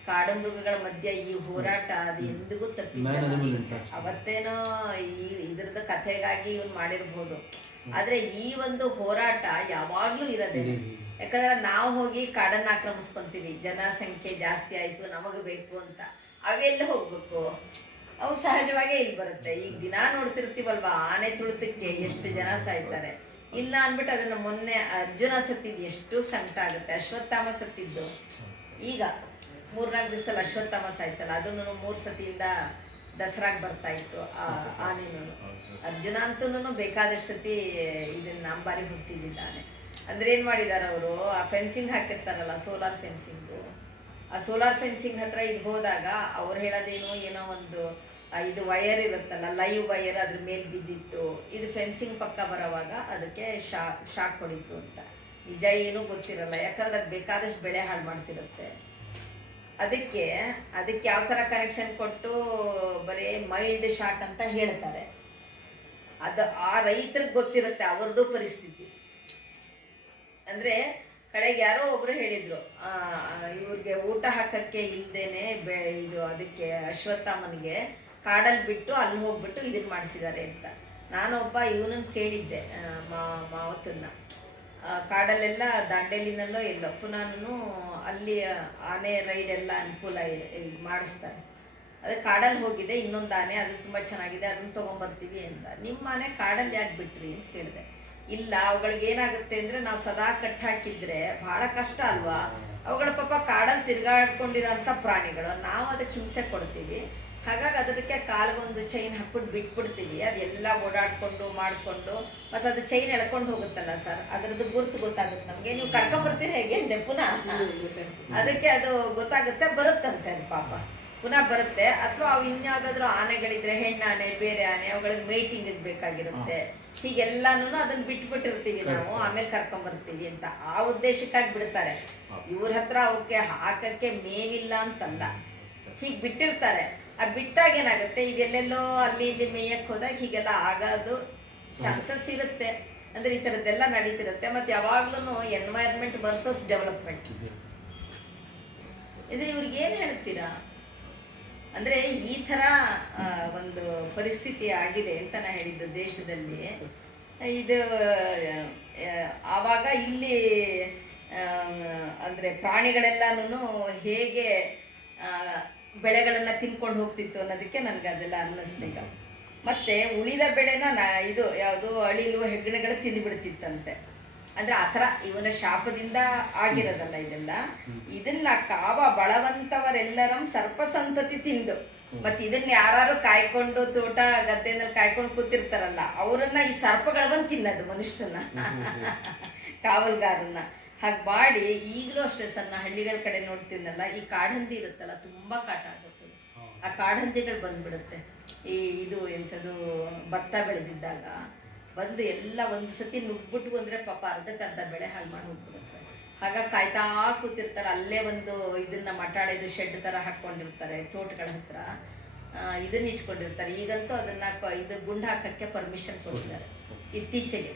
ಕಾಡು ಮೃಗಗಳ ಮಧ್ಯ ಈ ಹೋರಾಟ ಅದು ಎಂದಿಗೂ ತಪ್ಪಿಲ್ಲ. ಅವತ್ತೇನೋ ಇದ್ರದ ಕಥೆಗಾಗಿ ಇವನು ಮಾಡಿರ್ಬೋದು, ಆದ್ರೆ ಈ ಒಂದು ಹೋರಾಟ ಯಾವಾಗ್ಲೂ ಇರೋದೇ. ಯಾಕಂದ್ರೆ ನಾವು ಹೋಗಿ ಕಾಡನ್ನ ಆಕ್ರಮಿಸ್ಕೊಂತೀವಿ, ಜನಸಂಖ್ಯೆ ಜಾಸ್ತಿ ಆಯ್ತು ನಮಗೆ ಬೇಕು ಅಂತ, ಅವೆಲ್ಲ ಹೋಗ್ಬೇಕು, ಅವು ಸಹಜವಾಗೇ ಇಲ್ಲಿ ಬರುತ್ತೆ. ಈಗ ದಿನ ನೋಡ್ತಿರ್ತೀವಲ್ವಾ, ಆನೆ ತುಳಿತಕ್ಕೆ ಎಷ್ಟು ಜನ ಸಾಯ್ತಾರೆ. ಇಲ್ಲ ಅಂದ್ಬಿಟ್ಟು ಅದನ್ನ ಮೊನ್ನೆ ಅರ್ಜುನ ಸತ್ತಿದ್ದು ಎಷ್ಟು ಸಂಕಟ ಆಗುತ್ತೆ. ಅಶ್ವತ್ಥಾಮ ಸತ್ತಿದ್ದು ಈಗ 3-4 ದಿವಸದಲ್ಲಿ ಅಶ್ವತ್ಥಾಮ ಸಾಯ್ತಲ್ಲ, ಅದನ್ನು 3 ಸತಿಯಿಂದ ದಸರಾಗೆ ಬರ್ತಾ ಇತ್ತು ಆ ಆನೆನೂ. ಅರ್ಜುನ ಅಂತೂ ಬೇಕಾದಷ್ಟು ಸತಿ ಇದನ್ನ ಅಂಬಾರಿ ಹುಟ್ಟಿದ್ದಾನೆ. ಅಂದ್ರೆ ಏನ್ ಮಾಡಿದಾರೆ ಅವರು, ಆ ಫೆನ್ಸಿಂಗ್ ಹಾಕಿರ್ತಾರಲ್ಲ, ಸೋಲಾರ್ ಫೆನ್ಸಿಂಗು, ಆ ಸೋಲಾರ್ ಫೆನ್ಸಿಂಗ್ ಹತ್ರ ಇದು ಹೋದಾಗ ಅವ್ರು ಹೇಳೋದೇನು, ಏನೋ ಒಂದು ಇದು ವಯರ್ ಇರುತ್ತಲ್ಲ, ಲೈವ್ ವಯರ್ ಅದ್ರ ಮೇಲೆ ಬಿದ್ದಿತ್ತು, ಇದು ಫೆನ್ಸಿಂಗ್ ಪಕ್ಕ ಬರೋವಾಗ ಅದಕ್ಕೆ ಶಾಕ್ ಹೊಡಿತು ಅಂತ. ನಿಜ ಏನೂ ಗೊತ್ತಿರಲ್ಲ, ಯಾಕಂದ್ರೆ ಅದು ಬೇಕಾದಷ್ಟು ಬೆಳೆ ಹಾಳು ಮಾಡ್ತಿರುತ್ತೆ. ಅದಕ್ಕೆ ಯಾವ ಥರ ಕನೆಕ್ಷನ್ ಕೊಟ್ಟು ಬರೀ ಮೈಲ್ಡ್ ಶಾಕ್ ಅಂತ ಹೇಳ್ತಾರೆ. ಅದು ಆ ರೈತರಿಗೆ ಗೊತ್ತಿರುತ್ತೆ ಅವ್ರದ್ದು ಪರಿಸ್ಥಿತಿ. ಅಂದರೆ ಕಡೆಗೆ ಯಾರೋ ಒಬ್ರು ಹೇಳಿದ್ರು, ಇವ್ರಿಗೆ ಊಟ ಹಾಕಕ್ಕೆ ಇಲ್ದೇನೆ ಇದು ಅದಕ್ಕೆ ಅಶ್ವತ್ಥಾಮನಿಗೆ ಕಾಡಲ್ಲಿ ಬಿಟ್ಟು ಅಲ್ಲಿ ಹೋಗ್ಬಿಟ್ಟು ಇದನ್ನ ಮಾಡಿಸಿದ್ದಾರೆ ಅಂತ. ನಾನೊಬ್ಬ ಇವನನ್ನು ಕೇಳಿದ್ದೆ, ಮಾವತನ್ನ, ಕಾಡಲ್ಲೆಲ್ಲ ದಾಂಡೇಲಿನಲ್ಲೋ ಎಲ್ಲೋ ಪುನಃ ಅಲ್ಲಿ ಆನೆ ರೈಡ್ ಎಲ್ಲ ಅನುಕೂಲ ಮಾಡಿಸ್ತಾರೆ. ಅದು ಕಾಡಲ್ಲಿ ಹೋಗಿದೆ, ಇನ್ನೊಂದು ಆನೆ ಅದು ತುಂಬ ಚೆನ್ನಾಗಿದೆ, ಅದನ್ನು ತೊಗೊಂಬರ್ತೀವಿ ಅಂತ. ನಿಮ್ಮ ಆನೆ ಕಾಡಲ್ಲಿ ಯಾಕೆ ಬಿಟ್ರಿ ಅಂತ ಕೇಳಿದೆ. ಇಲ್ಲ, ಅವುಗಳಿಗೆ ಏನಾಗುತ್ತೆ ಅಂದರೆ ನಾವು ಸದಾ ಕಟ್ಟು ಹಾಕಿದ್ರೆ ಭಾಳ ಕಷ್ಟ ಅಲ್ವಾ, ಅವುಗಳ ಪಾಪ ಕಾಡಲ್ಲಿ ತಿರುಗಾಡ್ಕೊಂಡಿರೋಂಥ ಪ್ರಾಣಿಗಳು, ನಾವು ಅದಕ್ಕೆ ಹಿಂಸೆ ಕೊಡ್ತೀವಿ, ಹಾಗಾಗಿ ಅದಕ್ಕೆ ಕಾಲಿಗೊಂದು ಚೈನ್ ಹಾಕ್ಬಿಟ್ಟು ಬಿಟ್ಬಿಡ್ತೀವಿ, ಅದೆಲ್ಲ ಓಡಾಡಿಕೊಂಡು ಮಾಡಿಕೊಂಡು ಮತ್ತು ಅದು ಚೈನ್ ಎಳ್ಕೊಂಡು ಹೋಗುತ್ತಲ್ಲ ಸರ್, ಅದರದ್ದು ಗುರುತು ಗೊತ್ತಾಗುತ್ತೆ ನಮಗೆ. ನೀವು ಕರ್ಕೊಂಬರ್ತೀರಿ ಹೇಗೆ ಅಂದೆ ಪುನಃ, ಅದಕ್ಕೆ ಅದು ಗೊತ್ತಾಗುತ್ತೆ, ಬರುತ್ತಂತೆ ಅದು ಪಾಪ ಪುನಃ ಬರುತ್ತೆ. ಅಥವಾ ಅವು ಇನ್ಯಾವುದಾದ್ರೂ ಆನೆಗಳಿದ್ರೆ ಹೆಣ್ಣಾನೆ ಬೇರೆ ಆನೆ ಅವುಗಳಿಗೆ ಮೀಟಿಂಗಿಗೆ ಬೇಕಾಗಿರುತ್ತೆ, ಹೀಗೆಲ್ಲಾನು ಅದನ್ನ ಬಿಟ್ಬಿಟ್ಟಿರ್ತೀವಿ ನಾವು, ಆಮೇಲೆ ಕರ್ಕೊಂಬರ್ತೀವಿ ಅಂತ ಆ ಉದ್ದೇಶಕ್ಕಾಗಿ ಬಿಡ್ತಾರೆ. ಇವ್ರ ಹತ್ರ ಅವಕ್ಕೆ ಹಾಕಕ್ಕೆ ಮೇವಿಲ್ಲ ಅಂತಲ್ಲ, ಹೀಗೆ ಬಿಟ್ಟಿರ್ತಾರೆ. ಆ ಬಿಟ್ಟಾಗ ಏನಾಗುತ್ತೆ, ಇದೆಲ್ಲೆಲ್ಲೋ ಅಲ್ಲಿ ಇಲ್ಲಿ ಮೇಯಕ್ಕೆ ಹೋದಾಗ ಹೀಗೆಲ್ಲ ಆಗೋದು ಚಾನ್ಸಸ್ ಇರುತ್ತೆ. ಅಂದ್ರೆ ಈ ಥರದ್ದೆಲ್ಲ ನಡೀತಿರುತ್ತೆ. ಮತ್ತು ಯಾವಾಗ್ಲೂ ಎನ್ವೈರ್ಮೆಂಟ್ ವರ್ಸಸ್ ಡೆವಲಪ್ಮೆಂಟ್, ಇದು ಇವ್ರಿಗೆ ಏನು ಹೇಳ್ತೀರಾ? ಅಂದರೆ ಈ ಥರ ಒಂದು ಪರಿಸ್ಥಿತಿ ಆಗಿದೆ ಅಂತ ನಾನು ಹೇಳಿದ್ದು ದೇಶದಲ್ಲಿ. ಇದು ಆವಾಗ ಇಲ್ಲಿ ಅಂದರೆ ಪ್ರಾಣಿಗಳೆಲ್ಲನೂ ಹೇಗೆ ಬೆಳೆಗಳನ್ನು ತಿನ್ಕೊಂಡು ಹೋಗ್ತಿತ್ತು ಅನ್ನೋದಕ್ಕೆ ನನಗೆ ಅದೆಲ್ಲ ಅನ್ನಿಸ್ತೀಗ. ಮತ್ತು ಉಳಿದ ಬೆಳೆನ ಇದು ಯಾವುದು ಅಳಿಲು ಹೆಗ್ಗಣಗಳು ತಿಂದುಬಿಡ್ತಿತ್ತಂತೆ. ಅಂದರೆ ಆ ಥರ ಇವನ ಶಾಪದಿಂದ ಆಗಿರೋದಲ್ಲ ಇದೆಲ್ಲ. ಇದನ್ನ ಕಾವ ಬಳವಂತವರೆಲ್ಲರಂ ಸರ್ಪ ಸಂತತಿ ತಿಂದು, ಮತ್ತು ಇದನ್ನ ಯಾರು ಕಾಯ್ಕೊಂಡು ತೋಟ ಗದ್ದೆನಲ್ಲಿ ಕಾಯ್ಕೊಂಡು ಕೂತಿರ್ತಾರಲ್ಲ ಅವರನ್ನ ಈ ಸರ್ಪಗಳು ಬಂದು ತಿನ್ನೋದು ಮನುಷ್ಯನ ಕಾವಲ್ಗಾರನ್ನ. ಹಾಗೆ ಮಾಡಿ ಈಗಲೂ ಅಷ್ಟೇ ಸಣ್ಣ ಹಳ್ಳಿಗಳ ಕಡೆ ನೋಡ್ತೀನಲ್ಲ, ಈ ಕಾಡಹಂದಿ ಇರುತ್ತಲ್ಲ ತುಂಬ ಕಾಟ ಆಗುತ್ತೆ. ಆ ಕಾಡಹಂದಿಗಳು ಬಂದ್ಬಿಡುತ್ತೆ. ಇದು ಎಂಥದ್ದು ಭತ್ತ ಬೆಳೆದಿದ್ದಾಗ ಬಂದು ಎಲ್ಲ ಒಂದು ಸತಿ ನುಗ್ಬಿಟ್ಟು ಅಂದರೆ ಪಾಪ ಅರ್ಧಕ್ಕರ್ಧ ಬೆಳೆ ಹಾಳು ಮಾಡಿ ಹೋಗ್ಬಿಡುತ್ತೆ. ಹಾಗಾಗಿ ಕಾಯ್ತಾ ಕೂತಿರ್ತಾರೆ. ಅಲ್ಲೇ ಒಂದು ಇದನ್ನ ಮಟಾಡಿದು ಶೆಡ್ ಥರ ಹಾಕ್ಕೊಂಡಿರ್ತಾರೆ ತೋಟಗಳ ಹತ್ರ, ಇದನ್ನ ಇಟ್ಕೊಂಡಿರ್ತಾರೆ. ಈಗಂತೂ ಅದನ್ನು ಇದು ಗುಂಡು ಹಾಕೋಕ್ಕೆ ಪರ್ಮಿಷನ್ ಕೊಡ್ತಾರೆ ಇತ್ತೀಚೆಗೆ.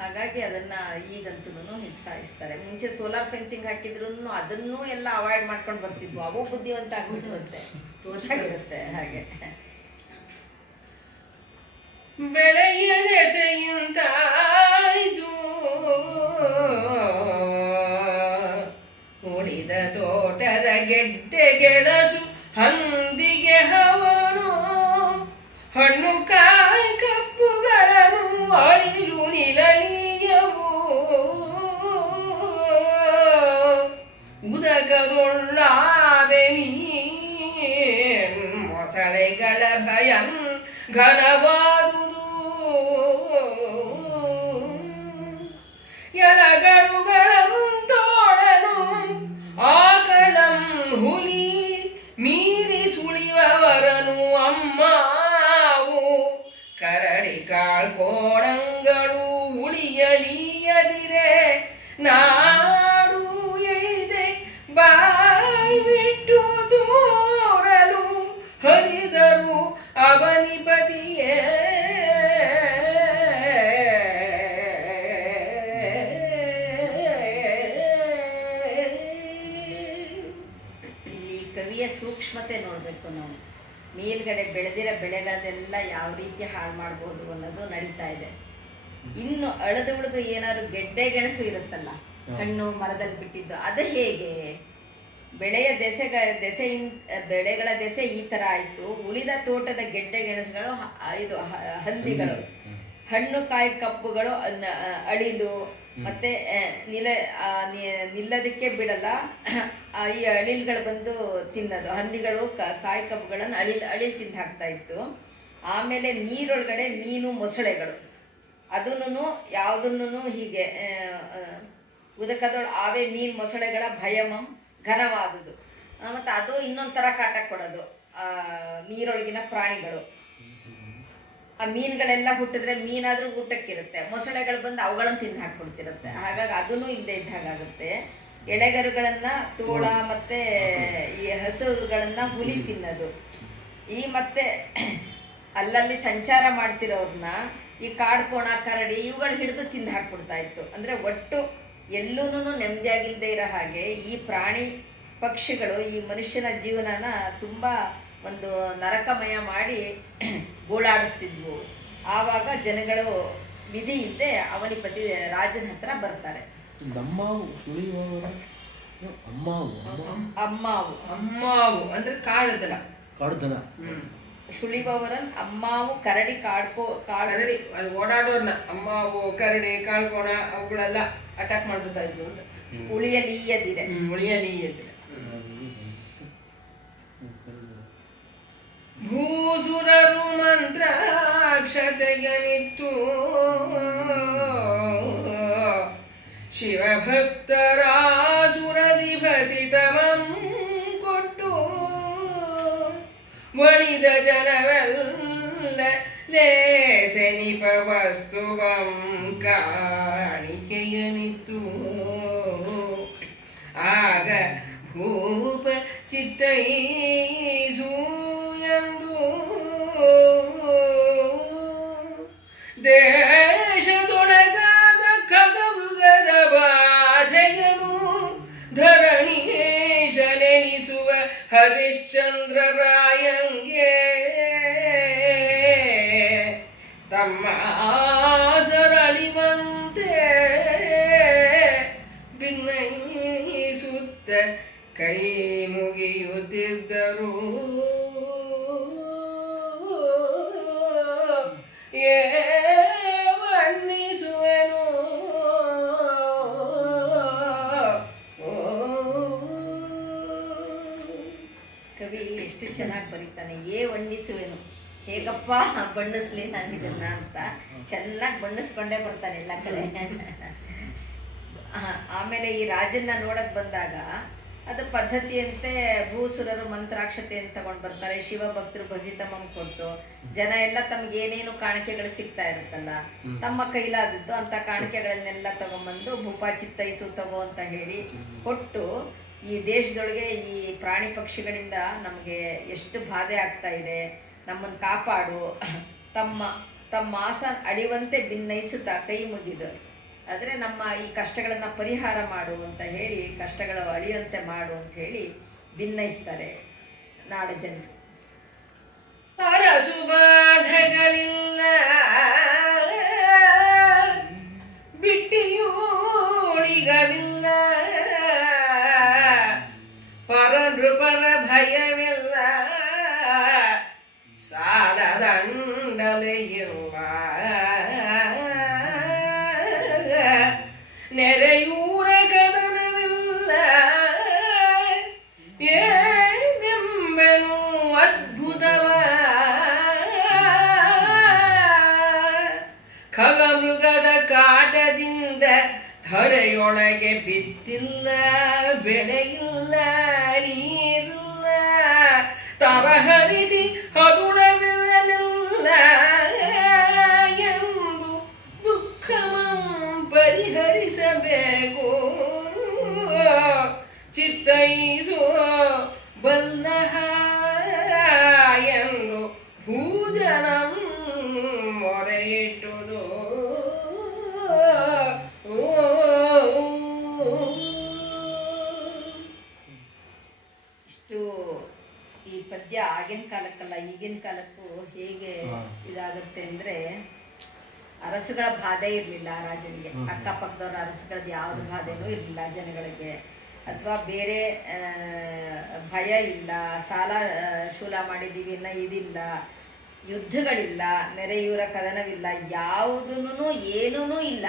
ಹಾಗಾಗಿ ಅದನ್ನು ಈಗಂತೂ ಹೀಗೆ ಸಾಯಿಸ್ತಾರೆ. ಮುಂಚೆ ಸೋಲಾರ್ ಫೆನ್ಸಿಂಗ್ ಹಾಕಿದ್ರು ಅದನ್ನೂ ಎಲ್ಲ ಅವಾಯ್ಡ್ ಮಾಡ್ಕೊಂಡು ಬರ್ತಿದ್ವು. ಅವು ಬುದ್ಧಿವಂತ ಆಗ್ಬಿಟ್ಟಿರುತ್ತೆ, ತೋಚಾಗಿರುತ್ತೆ. ಹಾಗೆ ಬೆಳೆಯ ದೆಸೆಯುಂಟಾಯ್ತು, ಉಳಿದ ತೋಟದ ಗೆಡ್ಡೆ ಗೆಣಸು ಹಂದಿಗೆ ಹವನು, ಹಣ್ಣು ಕಾಯಿ ಕಪ್ಪುಗಳನ್ನು ಅಳಿಲು ನಿಲನೀಯವು, ಉದಕದೊಳ್ಳಾವೆ ಮೀನ್ ಮೊಸಳೆಗಳ ಭಯಂ ಘನವಾದುದು, ಎಳಗರುಗಳಂ ತೋಳನು ಆಕಳಂ ಹುಲಿ ಮೀರಿ ಸುಳಿವವರನು ಅಮ್ಮಾವು, ಕರಡಿ ಕಾಳ್ಕೋಣಂಗಳು ಉಳಿಯಲಿಯದಿರೆ ನಾಡು ಎಯ್ದೆ ಬಾಯ್ ಬಿಟ್ಟು ದೂರಲು ಹರಿದರು ಅವನಿಪತಿಯೇ. ಇಲ್ಲಿ ಕವಿಯ ಸೂಕ್ಷ್ಮತೆ ನೋಡಬೇಕು ನಾವು. ಮೇಲ್ಗಡೆ ಬೆಳೆದಿರೋ ಬೆಳೆಗಳನ್ನೆಲ್ಲ ಯಾವ ರೀತಿ ಹಾಳು ಮಾಡ್ಬೋದು ಅನ್ನೋದು ನಡೀತಾ ಇದೆ. ಇನ್ನು ಅಳದು ಏನಾದ್ರು ಗೆಡ್ಡೆ ಗೆಣಸು ಇರುತ್ತಲ್ಲ, ಹಣ್ಣು ಮರದಲ್ಲಿ ಬಿಟ್ಟಿದ್ದು, ಅದು ಹೇಗೆ ಬೆಳೆಯ ಬೆಳೆಗಳ ದೆಸೆ ಈ ಥರ ಆಯಿತು. ಉಳಿದ ತೋಟದ ಗೆಡ್ಡೆ ಗೆಣಸುಗಳು ಇದು ಹಂದಿಗಳು, ಹಣ್ಣು ಕಾಯಿ ಕಪ್ಪುಗಳು ಅಳಿಲು, ಮತ್ತೆ ನಿಲ್ಲದಕ್ಕೆ ಬಿಡಲ್ಲ ಈ ಅಳಿಲ್ಗಳು ಬಂದು ತಿನ್ನೋದು. ಹಂದಿಗಳು ಕಾಯಿ ಕಪ್ಪುಗಳನ್ನು ಅಳಿಲ್ ತಿಂದು ಹಾಕ್ತಾ ಇತ್ತು. ಆಮೇಲೆ ನೀರೊಳಗಡೆ ಮೀನು ಮೊಸಳೆಗಳು ಅದನ್ನು ಯಾವುದನ್ನು ಹೀಗೆ ಉದಕದೊಳ ಆವೆ ಮೀನು ಮೊಸಳೆಗಳ ಭಯಮಂ ಘನವಾದುದು. ಮತ್ತು ಅದು ಇನ್ನೊಂದು ಥರ ಕಾಟ ಕೊಡೋದು ನೀರೊಳಗಿನ ಪ್ರಾಣಿಗಳು. ಆ ಮೀನುಗಳೆಲ್ಲ ಹುಟ್ಟಿದ್ರೆ ಮೀನಾದರೂ ಊಟಕ್ಕಿರುತ್ತೆ, ಮೊಸಳೆಗಳು ಬಂದು ಅವುಗಳನ್ನು ತಿಂದು ಹಾಕ್ಬಿಡ್ತಿರುತ್ತೆ. ಹಾಗಾಗಿ ಅದೂ ಇಲ್ಲದೆ ಇದ್ದ ಹಾಗಾಗುತ್ತೆ. ಎಳೆಗರುಗಳನ್ನು ತೋಳ ಮತ್ತು ಈ ಹಸುಗಳನ್ನು ಹುಲಿ ತಿನ್ನೋದು. ಈ ಮತ್ತೆ ಅಲ್ಲಲ್ಲಿ ಸಂಚಾರ ಮಾಡ್ತಿರೋರನ್ನ ಈ ಕಾಡು ಕೋಣ ಕರಡಿ ಇವುಗಳು ಹಿಡಿದು ತಿಂದು ಹಾಕ್ಬಿಡ್ತಾ ಇತ್ತು. ಅಂದರೆ ಒಟ್ಟು ಎಲ್ಲೂ ನೆಮ್ಮದಿಯಾಗಿಲ್ಲದೆ ಇರೋ ಹಾಗೆ ಈ ಪ್ರಾಣಿ ಪಕ್ಷಿಗಳು ಈ ಮನುಷ್ಯನ ಜೀವನನ ತುಂಬ ಒಂದು ನರಕಮಯ ಮಾಡಿ ಗೋಳಾಡಿಸ್ತಿದ್ವು. ಆವಾಗ ಜನಗಳು ವಿಧಿ ಇಲ್ಲದೆ ಅವನಿಪತಿ ರಾಜನ ಹತ್ರ ಬರ್ತಾರೆ. ನಮ್ಮಾವು ಸುಳಿಯುವವರ ಅಮ್ಮಾವು ಅಮ್ಮಾವು ಅಮ್ಮಾವು ಅಂದ್ರೆ ಕಾಡುದಲ್ಲ, ಕಾಡುದನ. ಸುಳಿಬವರನ್ ಅಮ್ಮಾವು ಕರಡಿ ಕರಡಿ ಅಲ್ಲಿ ಓಡಾಡೋರ್ನ ಅಮ್ಮಾವು ಕರಡಿ ಕಾಳ್ಕೋಣ ಅವುಗಳೆಲ್ಲ ಅಟ್ಯಾಕ್ ಮಾಡ್ಬಿಡ್ತಾ ಇದ್ವು ಅಂತ. ಉಳಿಯಲೀಯದಿರೆ ಉಳಿಯಲೀಯದಿರೆ. ಭೂಸುರರು ಮಂತ್ರಾಕ್ಷತೆಯನಿತ್ತು ಶಿವಭಕ್ತರಾಸುರದಿ ಭಸಿತಮಂ ಕೊಟ್ಟು ಒಳಿದ ಜನವೆಲ್ಲ ಲೇಸನಿಪ ವಸ್ತುವಂ ಕಾಣಿಕೆಯನಿತ್ತು. ಆಗ ಭೂಪ ಚಿತ್ತೈಸು ಎಂದು ದೇಶದೊಳಗಾದ ಖಗಮೃಗದ ಬಾಧೆಯನು ಧರಣೀಶನೆನಿಸುವ ಹರಿಶ್ಚಂದ್ರ ರಾಯಂಗೆ ತಮ್ಮ ಸರಳಿವಂತೆ ಭಿನ್ನಯಿಸುತ್ತ ಕೈ ಮುಗಿಯುತ್ತಿದ್ದರು. ವರ್ಣಿಸುವೆನು ಕವಿ ಎಷ್ಟು ಚೆನ್ನಾಗಿ ಬರೀತಾನೆ. ವರ್ಣಿಸುವೆನು, ಹೇಗಪ್ಪ ಬಣ್ಣಿಸ್ಲಿ ನಾನು ಇದನ್ನ ಅಂತ ಚೆನ್ನಾಗಿ ಬಣ್ಣಿಸ್ಕೊಂಡೇ ಬರ್ತಾನೆ ಎಲ್ಲ ಕಡೆ. ಆಮೇಲೆ ಈ ರಾಜನ್ನ ನೋಡಕ್ ಬಂದಾಗ ಅದು ಪದ್ಧತಿಯಂತೆ ಭೂಸುರರು ಮಂತ್ರಾಕ್ಷತೆ ಅಂತ ತಗೊಂಡು ಬರ್ತಾರೆ. ಶಿವಭಕ್ತರು ಭಸಿತಮಂ ಕೊಟ್ಟು ಜನ ಎಲ್ಲ ತಮ್ಗೆ ಏನೇನು ಕಾಣಿಕೆಗಳು ಸಿಗ್ತಾ ಇರುತ್ತಲ್ಲ, ತಮ್ಮ ಕೈಲಾದದ್ದು ಅಂತ ಕಾಣಿಕೆಗಳನ್ನೆಲ್ಲ ತಗೊಂಡ್ಬಂದು ಭೂಪ ಚಿತ್ತೈಸು ತಗೋ ಅಂತ ಹೇಳಿ ಕೊಟ್ಟು, ಈ ದೇಶದೊಳಗೆ ಈ ಪ್ರಾಣಿ ಪಕ್ಷಿಗಳಿಂದ ನಮಗೆ ಎಷ್ಟು ಬಾಧೆ ಆಗ್ತಾ ಇದೆ, ನಮ್ಮನ್ನು ಕಾಪಾಡು, ತಮ್ಮ ಆಸ ಅಡಿವಂತೆ ಭಿನ್ನಯಿಸುತ್ತಾ ಕೈ ಮುಗಿದು ಆದರೆ ನಮ್ಮ ಈ ಕಷ್ಟಗಳನ್ನು ಪರಿಹಾರ ಮಾಡು ಅಂತ ಹೇಳಿ, ಕಷ್ಟಗಳು ಅಳಿಯುವಂತೆ ಮಾಡು ಅಂತ ಹೇಳಿ ಭಿನ್ನಯಿಸ್ತಾರೆ ನಾಡ ಜನರು. ಅರಸು ಬಾಧೆಗಳಿಲ್ಲ ಬಿಟ್ಟಿಯೂಳಿಗವಿಲ್ಲ, ಪರನೃಪರ ಭಯವಿಲ್ಲ, ಸಾಲದಂಡಲೆಯಿಲ್ಲ, ನೆರೆಯೂರ ಕದನವಿಲ್ಲ, ಏನೆಂಬೆನು ಅದ್ಭುತವ ಖಗಮೃಗದ ಕಾಟದಿಂದ ಧರೆಯೊಳಗೆ ಬಿದ್ದಿಲ್ಲ, ಬೆಳೆಯಿಲ್ಲ, ನೀರಿಲ್ಲ, ತರಹರಿಸಿ ಹದುಳವಿರಲಿಲ್ಲ ಎಂದು ದುಃಖಮಂ ಪರಿಹರಿಸಬೇಕು. ಚಿತ್ತೈಸೋ ಬಲ್ಲಹ ಎಂದು ಭೂಜನಂ ಮೊರೆಯಿಟ್ಟುದು. ಇಷ್ಟು ಈ ಪದ್ಯ ಆಗಿನ ಕಾಲಕ್ಕಲ್ಲ ಈಗಿನ ಕಾಲಕ್ಕೂ ಹೇಗೆ ಇದಾಗುತ್ತೆ ಅಂದ್ರೆ, ಅರಸುಗಳ ಬಾಧೆ ಇರಲಿಲ್ಲ ರಾಜನಿಗೆ, ಅಕ್ಕಪಕ್ಕದವ್ರ ಅರಸುಗಳದ್ದು ಯಾವ್ದು ಬಾಧೆನೂ ಇರಲಿಲ್ಲ ಜನಗಳಿಗೆ, ಅಥವಾ ಬೇರೆ ಭಯ ಇಲ್ಲ, ಸಾಲ ಶೂಲ ಮಾಡಿದ್ದೀವಿ ಇನ್ನ ಇದಿಲ್ಲ, ಯುದ್ಧಗಳಿಲ್ಲ, ನೆರೆಯೂರ ಕದನವಿಲ್ಲ, ಯಾವುದೂ ಏನೂ ಇಲ್ಲ.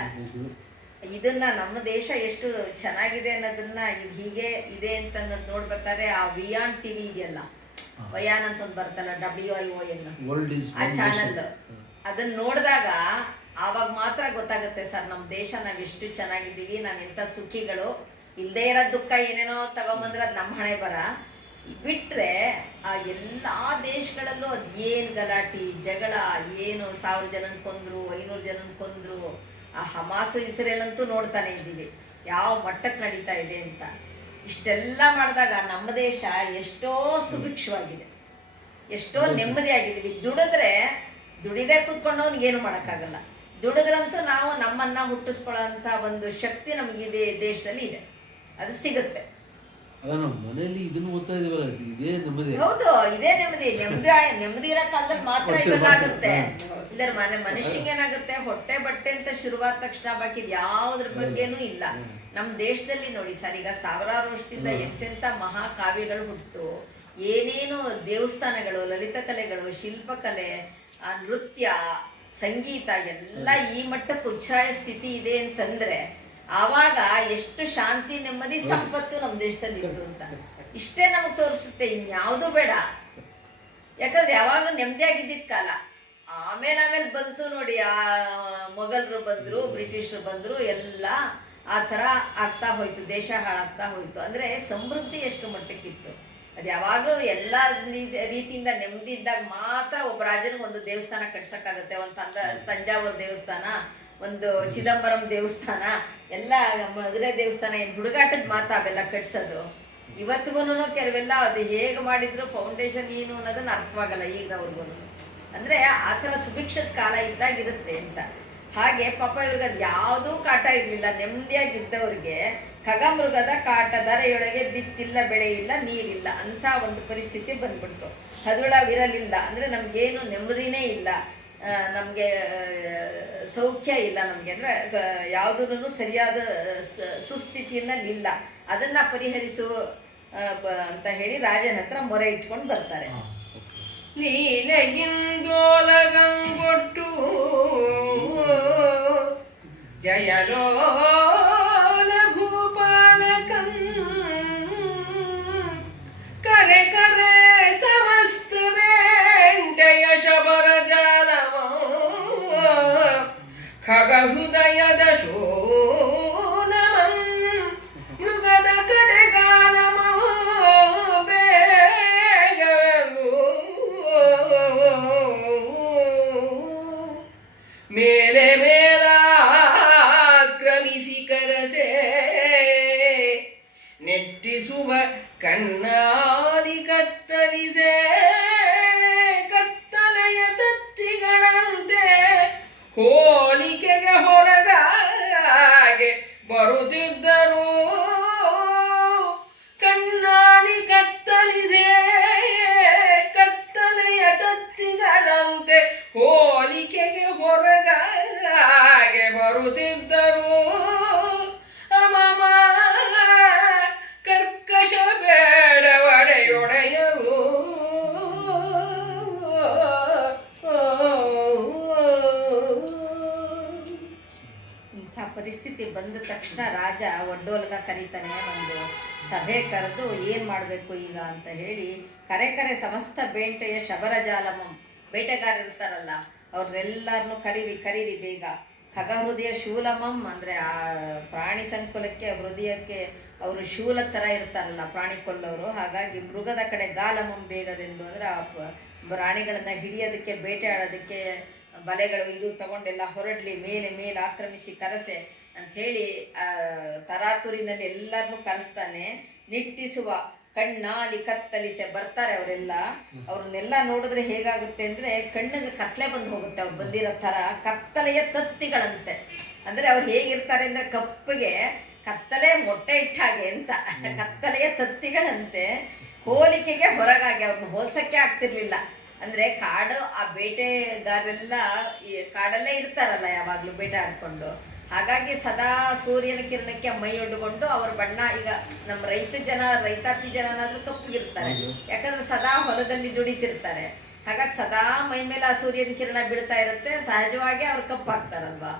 ಇದನ್ನ ನಮ್ಮ ದೇಶ ಎಷ್ಟು ಚೆನ್ನಾಗಿದೆ ಅನ್ನೋದನ್ನ ಇದು ಹೀಗೆ ಇದೆ ಅಂತ ನೋಡ್ಬೇಕಾದ್ರೆ ಆ ವಿಯಾನ್ ಟಿವಿ ಇದೆಯಲ್ಲ, ವಯಾನ್ ಅಂತ ಒಂದು ಬರ್ತಲ್ಲ, WION ಆ ಚಾನಲ್, ಅದನ್ನ ನೋಡಿದಾಗ ಆವಾಗ ಮಾತ್ರ ಗೊತ್ತಾಗುತ್ತೆ ಸರ್ ನಮ್ಮ ದೇಶ ನಾವ್ ಎಷ್ಟು ಚೆನ್ನಾಗಿದ್ದೀವಿ, ನಾವ್ ಎಂತ ಸುಖಿಗಳು, ಇಲ್ದೇ ಇರೋ ದುಃಖ ಏನೇನೋ ತಗೊಂಬಂದ್ರೆ ಅದು ನಮ್ಮ ಹಣೆ ಬರ. ಬಿಟ್ರೆ ಆ ಎಲ್ಲಾ ದೇಶಗಳಲ್ಲೂ ಅದ್ ಏನ್ ಗಲಾಟಿ ಜಗಳ, ಏನು 1000 ಜನನ್ ಕೊಂದ್ರು, 500 ಜನನ್ ಕೊಂದ್ರು, ಆ ಹಮಾಸು ಇಸ್ರೇಲ್ ಅಂತೂ ನೋಡ್ತಾನೆ ಇದ್ದೀವಿ ಯಾವ ಮಟ್ಟಕ್ಕೆ ನಡೀತಾ ಇದೆ ಅಂತ. ಇಷ್ಟೆಲ್ಲ ಮಾಡಿದಾಗ ನಮ್ಮ ದೇಶ ಎಷ್ಟೋ ಸುಭಿಕ್ಷವಾಗಿದೆ, ಎಷ್ಟೋ ನೆಮ್ಮದಿಯಾಗಿದ್ದೀವಿ. ದುಡಿದೇ ಕೂತ್ಕೊಂಡವ್ನಿಗೆ ಏನು ಮಾಡೋಕ್ಕಾಗಲ್ಲ, ದುಡಿದ್ರಂತೂ ನಾವು ನಮ್ಮನ್ನ ಹುಟ್ಟಿಸ್ಕೊಳ್ಳೋಂಥ ಒಂದು ಶಕ್ತಿ ನಮಗೆ ಇದೇ ದೇಶದಲ್ಲಿ ಇದೆ, ಅದು ಸಿಗುತ್ತೆ. ಮನೆಯಲ್ಲಿ ಇದನ್ನು ಓದ್ತಾ ಇದೀವಲ್ಲ, ಇದೇ ನೆಮ್ಮದಿ. ಹೌದು, ಇದೇ ನೆಮ್ಮದಿ ಇರೋ ಕಾಲದಲ್ಲಿ ಮಾತ್ರ ಇವೆಲ್ಲ ಆಗುತ್ತೆ. ಇಲ್ಲ ಮನುಷ್ಯಂಗೆ ಏನಾಗುತ್ತೆ, ಹೊಟ್ಟೆ ಬಟ್ಟೆ ಅಂತ ಶುರುವಾದ ತಕ್ಷಣ ಬಾಕಿ ಯಾವ್ದ್ರ ಬಗ್ಗೆನೂ ಇಲ್ಲ. ನಮ್ಮ ದೇಶದಲ್ಲಿ ನೋಡಿ ಸರ್, ಈಗ ಸಾವಿರಾರು ವರ್ಷದಿಂದ ಎಂತೆಂಥ ಮಹಾಕಾವ್ಯಗಳು ಹುಟ್ಟಿತು, ಏನೇನು ದೇವಸ್ಥಾನಗಳು, ಲಲಿತ ಕಲೆಗಳು, ಶಿಲ್ಪಕಲೆ, ನೃತ್ಯ, ಸಂಗೀತ ಎಲ್ಲ ಈ ಮಟ್ಟಕ್ಕೆ ಉಚ್ಛ್ರಾಯ ಸ್ಥಿತಿ ಇದೆ ಅಂತಂದ್ರೆ ಆವಾಗ ಎಷ್ಟು ಶಾಂತಿ, ನೆಮ್ಮದಿ, ಸಂಪತ್ತು ನಮ್ಮ ದೇಶದಲ್ಲಿ ಇತ್ತು ಅಂತ ಇಷ್ಟೇ ನಮಗೆ ತೋರಿಸುತ್ತೆ. ಇನ್ಯಾವುದೂ ಬೇಡ. ಯಾಕಂದ್ರೆ ಯಾವಾಗಲೂ ನೆಮ್ಮದಿಯಾಗಿದ್ದಿದ್ದ ಕಾಲ. ಆಮೇಲೆ ಬಂತು ನೋಡಿ, ಆ ಮೊಘಲರು ಬಂದರು, ಬ್ರಿಟಿಷರು ಬಂದರು, ಎಲ್ಲ ಆ ಥರ ಆಗ್ತಾ ಹೋಯ್ತು, ದೇಶ ಹಾಳಾಗ್ತಾ ಹೋಯ್ತು. ಅಂದರೆ ಸಮೃದ್ಧಿ ಎಷ್ಟು ಮಟ್ಟಕ್ಕಿತ್ತು. ಅದು ಯಾವಾಗಲೂ ಎಲ್ಲ ರೀತಿಯಿಂದ ನೆಮ್ಮದಿ ಇದ್ದಾಗ ಮಾತ್ರ ಒಬ್ಬ ರಾಜನಿಗೆ ಒಂದು ದೇವಸ್ಥಾನ ಕಟ್ಸೋಕ್ಕಾಗತ್ತೆ. ಒಂದು ತಂಜಾವೂರು ದೇವಸ್ಥಾನ, ಒಂದು ಚಿದಂಬರಂ ದೇವಸ್ಥಾನ, ಎಲ್ಲ ಮದುವೆ ದೇವಸ್ಥಾನ, ಏನು ಹುಡುಗಾಟದ ಮಾತು ಅವೆಲ್ಲ ಕಟ್ಸೋದು. ಇವತ್ತಿಗೂ ಕೆಲವೆಲ್ಲ ಅದು ಹೇಗೆ ಮಾಡಿದ್ರು ಫೌಂಡೇಶನ್ ಏನು ಅನ್ನೋದನ್ನ ಅರ್ಥವಾಗಲ್ಲ ಈಗಿನವ್ರಿಗೂ. ಅಂದರೆ ಆ ಥರ ಸುಭಿಕ್ಷದ ಕಾಲ ಇದ್ದಾಗಿರುತ್ತೆ ಅಂತ. ಹಾಗೆ ಪಾಪ ಇವ್ರಿಗೆ ಅದು ಯಾವುದೂ ಕಾಟ ಇರಲಿಲ್ಲ. ನೆಮ್ಮದಿಯಾಗಿದ್ದವ್ರಿಗೆ ಖಗಮೃಗದ ಕಾಟ, ಧರೆಯೊಳಗೆ ಬಿತ್ತಿಲ್ಲ, ಬೆಳೆ ಇಲ್ಲ, ನೀರಿಲ್ಲ ಅಂತ ಒಂದು ಪರಿಸ್ಥಿತಿ ಬಂದ್ಬಿಡ್ತು. ಹದುಳವಿರಲಿಲ್ಲ ಅಂದರೆ ನಮಗೇನು ನೆಮ್ಮದಿನೇ ಇಲ್ಲ, ನಮಗೆ ಸೌಖ್ಯ ಇಲ್ಲ, ನಮಗೆ ಅಂದರೆ ಯಾವುದೂ ಸರಿಯಾದ ಸುಸ್ಥಿತಿಯಲ್ಲಿ ಇಲ್ಲ. ಅದನ್ನು ಪರಿಹರಿಸು ಅಂತ ಹೇಳಿ ರಾಜನ ಹತ್ರ ಮೊರೆ ಇಟ್ಕೊಂಡು ಬರ್ತಾರೆ. ಲೀಲೆಯಿಂದೋಲಗಂಗೊಟ್ಟು ಜಯಲೋಲ ಭೂಪಾಲಕಂ ಕರೆ ಕರೆ ಸಮಸ್ತ ಬೇಂಟೆಯ ಶಬರ ಜಾಲವ ಖಗ ಹೃದಯದ ಶೂಲಮಂ ಮೃಗದ ಕಡೆಗಾಲಮ ಮೇಲೆ ಮೇಲಾಕ್ರಮಿಸಿ ಕರಸೆ ನೆಟ್ಟಿಸುವ ಕಣ್ಣಾಲಿ ಕತ್ತಲಿಸೆ ಕತ್ತಲೆಯ ತತ್ತಿಗಳಂತೆ ಹೋಲಿಕೆಗೆ ಹೊರಗಾಗೆ ಬರುತ್ತಿದ್ದರು. ಕಣ್ಣಾಲಿ ಕತ್ತಲಿಸೆ ಕತ್ತಲೆಯ ತತ್ತಿಗಳಂತೆ ಹೋಲಿಕೆಗೆ ಹೊರಗಾಗೆ ಬರುತ್ತಿದ್ದರು. ಅಮಮ ಕರ್ಕಶ ಬೇಡ ಒಡೆಯೊಡೆಯರು. ಇಂಥ ಪರಿಸ್ಥಿತಿ ಬಂದ ತಕ್ಷಣ ರಾಜ ಒಡ್ಡೋಲ್ಗ ಕರೀತಾನೆ. ಒಂದು ಸಭೆ ಕರೆದು ಏನು ಮಾಡಬೇಕು ಈಗ ಅಂತ ಹೇಳಿ ಕರೆ ಸಮಸ್ತ ಬೇಂಟೆಯ ಶಬರ ಜಾಲಮಂ, ಬೇಟೆಗಾರರು ಇರ್ತಾರಲ್ಲ ಅವ್ರೆಲ್ಲರನ್ನು ಕರೀರಿ ಬೇಗ. ಖಗಹೃದಯ ಶೂಲಮಂ ಅಂದರೆ ಆ ಪ್ರಾಣಿ ಸಂಕುಲಕ್ಕೆ, ಹೃದಯಕ್ಕೆ ಅವರು ಶೂಲ ಥರ ಇರ್ತಾರಲ್ಲ ಪ್ರಾಣಿ ಕೊಲ್ಲೋರು. ಹಾಗಾಗಿ ಮೃಗದ ಕಡೆ ಗಾಲಮಂ ಬೇಗದೆಂದು ಅಂದರೆ ಆ ಪ್ರಾಣಿಗಳನ್ನು ಹಿಡಿಯೋದಕ್ಕೆ, ಬೇಟೆ ಆಡೋದಕ್ಕೆ ಬಲೆಗಳು ಇದು ತಗೊಂಡೆಲ್ಲ ಹೊರಡಲಿ, ಮೇಲೆ ಆಕ್ರಮಿಸಿ ಕರಸೆ ಅಂಥೇಳಿ ತರಾತುರಿನಲ್ಲಿ ಎಲ್ಲರನ್ನೂ ಕರೆಸ್ತಾನೆ. ನಿಟ್ಟಿಸುವ ಕಣ್ಣಾಲಿ ಕತ್ತಲಿಸೆ ಬರ್ತಾರೆ ಅವರೆಲ್ಲ. ಅವ್ರನ್ನೆಲ್ಲ ನೋಡಿದ್ರೆ ಹೇಗಾಗುತ್ತೆ ಅಂದರೆ ಕಣ್ಣಿಗೆ ಕತ್ತಲೆ ಬಂದು ಹೋಗುತ್ತೆ. ಅವ್ರು ಬಂದಿರೋ ಥರ ಕತ್ತಲೆಯ ತತ್ತಿಗಳಂತೆ. ಅಂದರೆ ಅವ್ರು ಹೇಗಿರ್ತಾರೆ ಅಂದರೆ ಕಪ್ಪಗೆ ಕತ್ತಲೆ ಮೊಟ್ಟೆ ಇಟ್ಟಾಗೆ ಅಂತ, ಕತ್ತಲೆಯ ತತ್ತಿಗಳಂತೆ. ಹೋಲಿಕೆಗೆ ಹೊರಗಾಗಿ ಅವ್ರನ್ನ ಹೋಲ್ಸೋಕ್ಕೆ ಆಗ್ತಿರ್ಲಿಲ್ಲ. ಅಂದರೆ ಕಾಡು, ಆ ಬೇಟೆಗಾರೆಲ್ಲ ಈ ಕಾಡಲ್ಲೇ ಇರ್ತಾರಲ್ಲ ಯಾವಾಗಲೂ ಬೇಟೆ ಆಡ್ಕೊಂಡು. ಹಾಗಾಗಿ ಸದಾ ಸೂರ್ಯನ ಕಿರಣಕ್ಕೆ ಮೈ ಒಡ್ಕೊಂಡು ಅವ್ರ ಬಣ್ಣ, ಈಗ ನಮ್ಮ ರೈತಾಪಿ ಜನನಾದ್ರೂ ಕಪ್ಪಗಿರ್ತಾರೆ, ಯಾಕಂದ್ರೆ ಸದಾ ಹೊಲದಲ್ಲಿ ದುಡಿತಿರ್ತಾರೆ. ಹಾಗಾಗಿ ಸದಾ ಮೈ ಮೇಲೆ ಆ ಸೂರ್ಯನ ಕಿರಣ ಬೀಳ್ತಾ ಇರುತ್ತೆ, ಸಹಜವಾಗಿ ಅವ್ರು ಕಪ್ಪಾಗ್ತಾರಲ್ವಾ.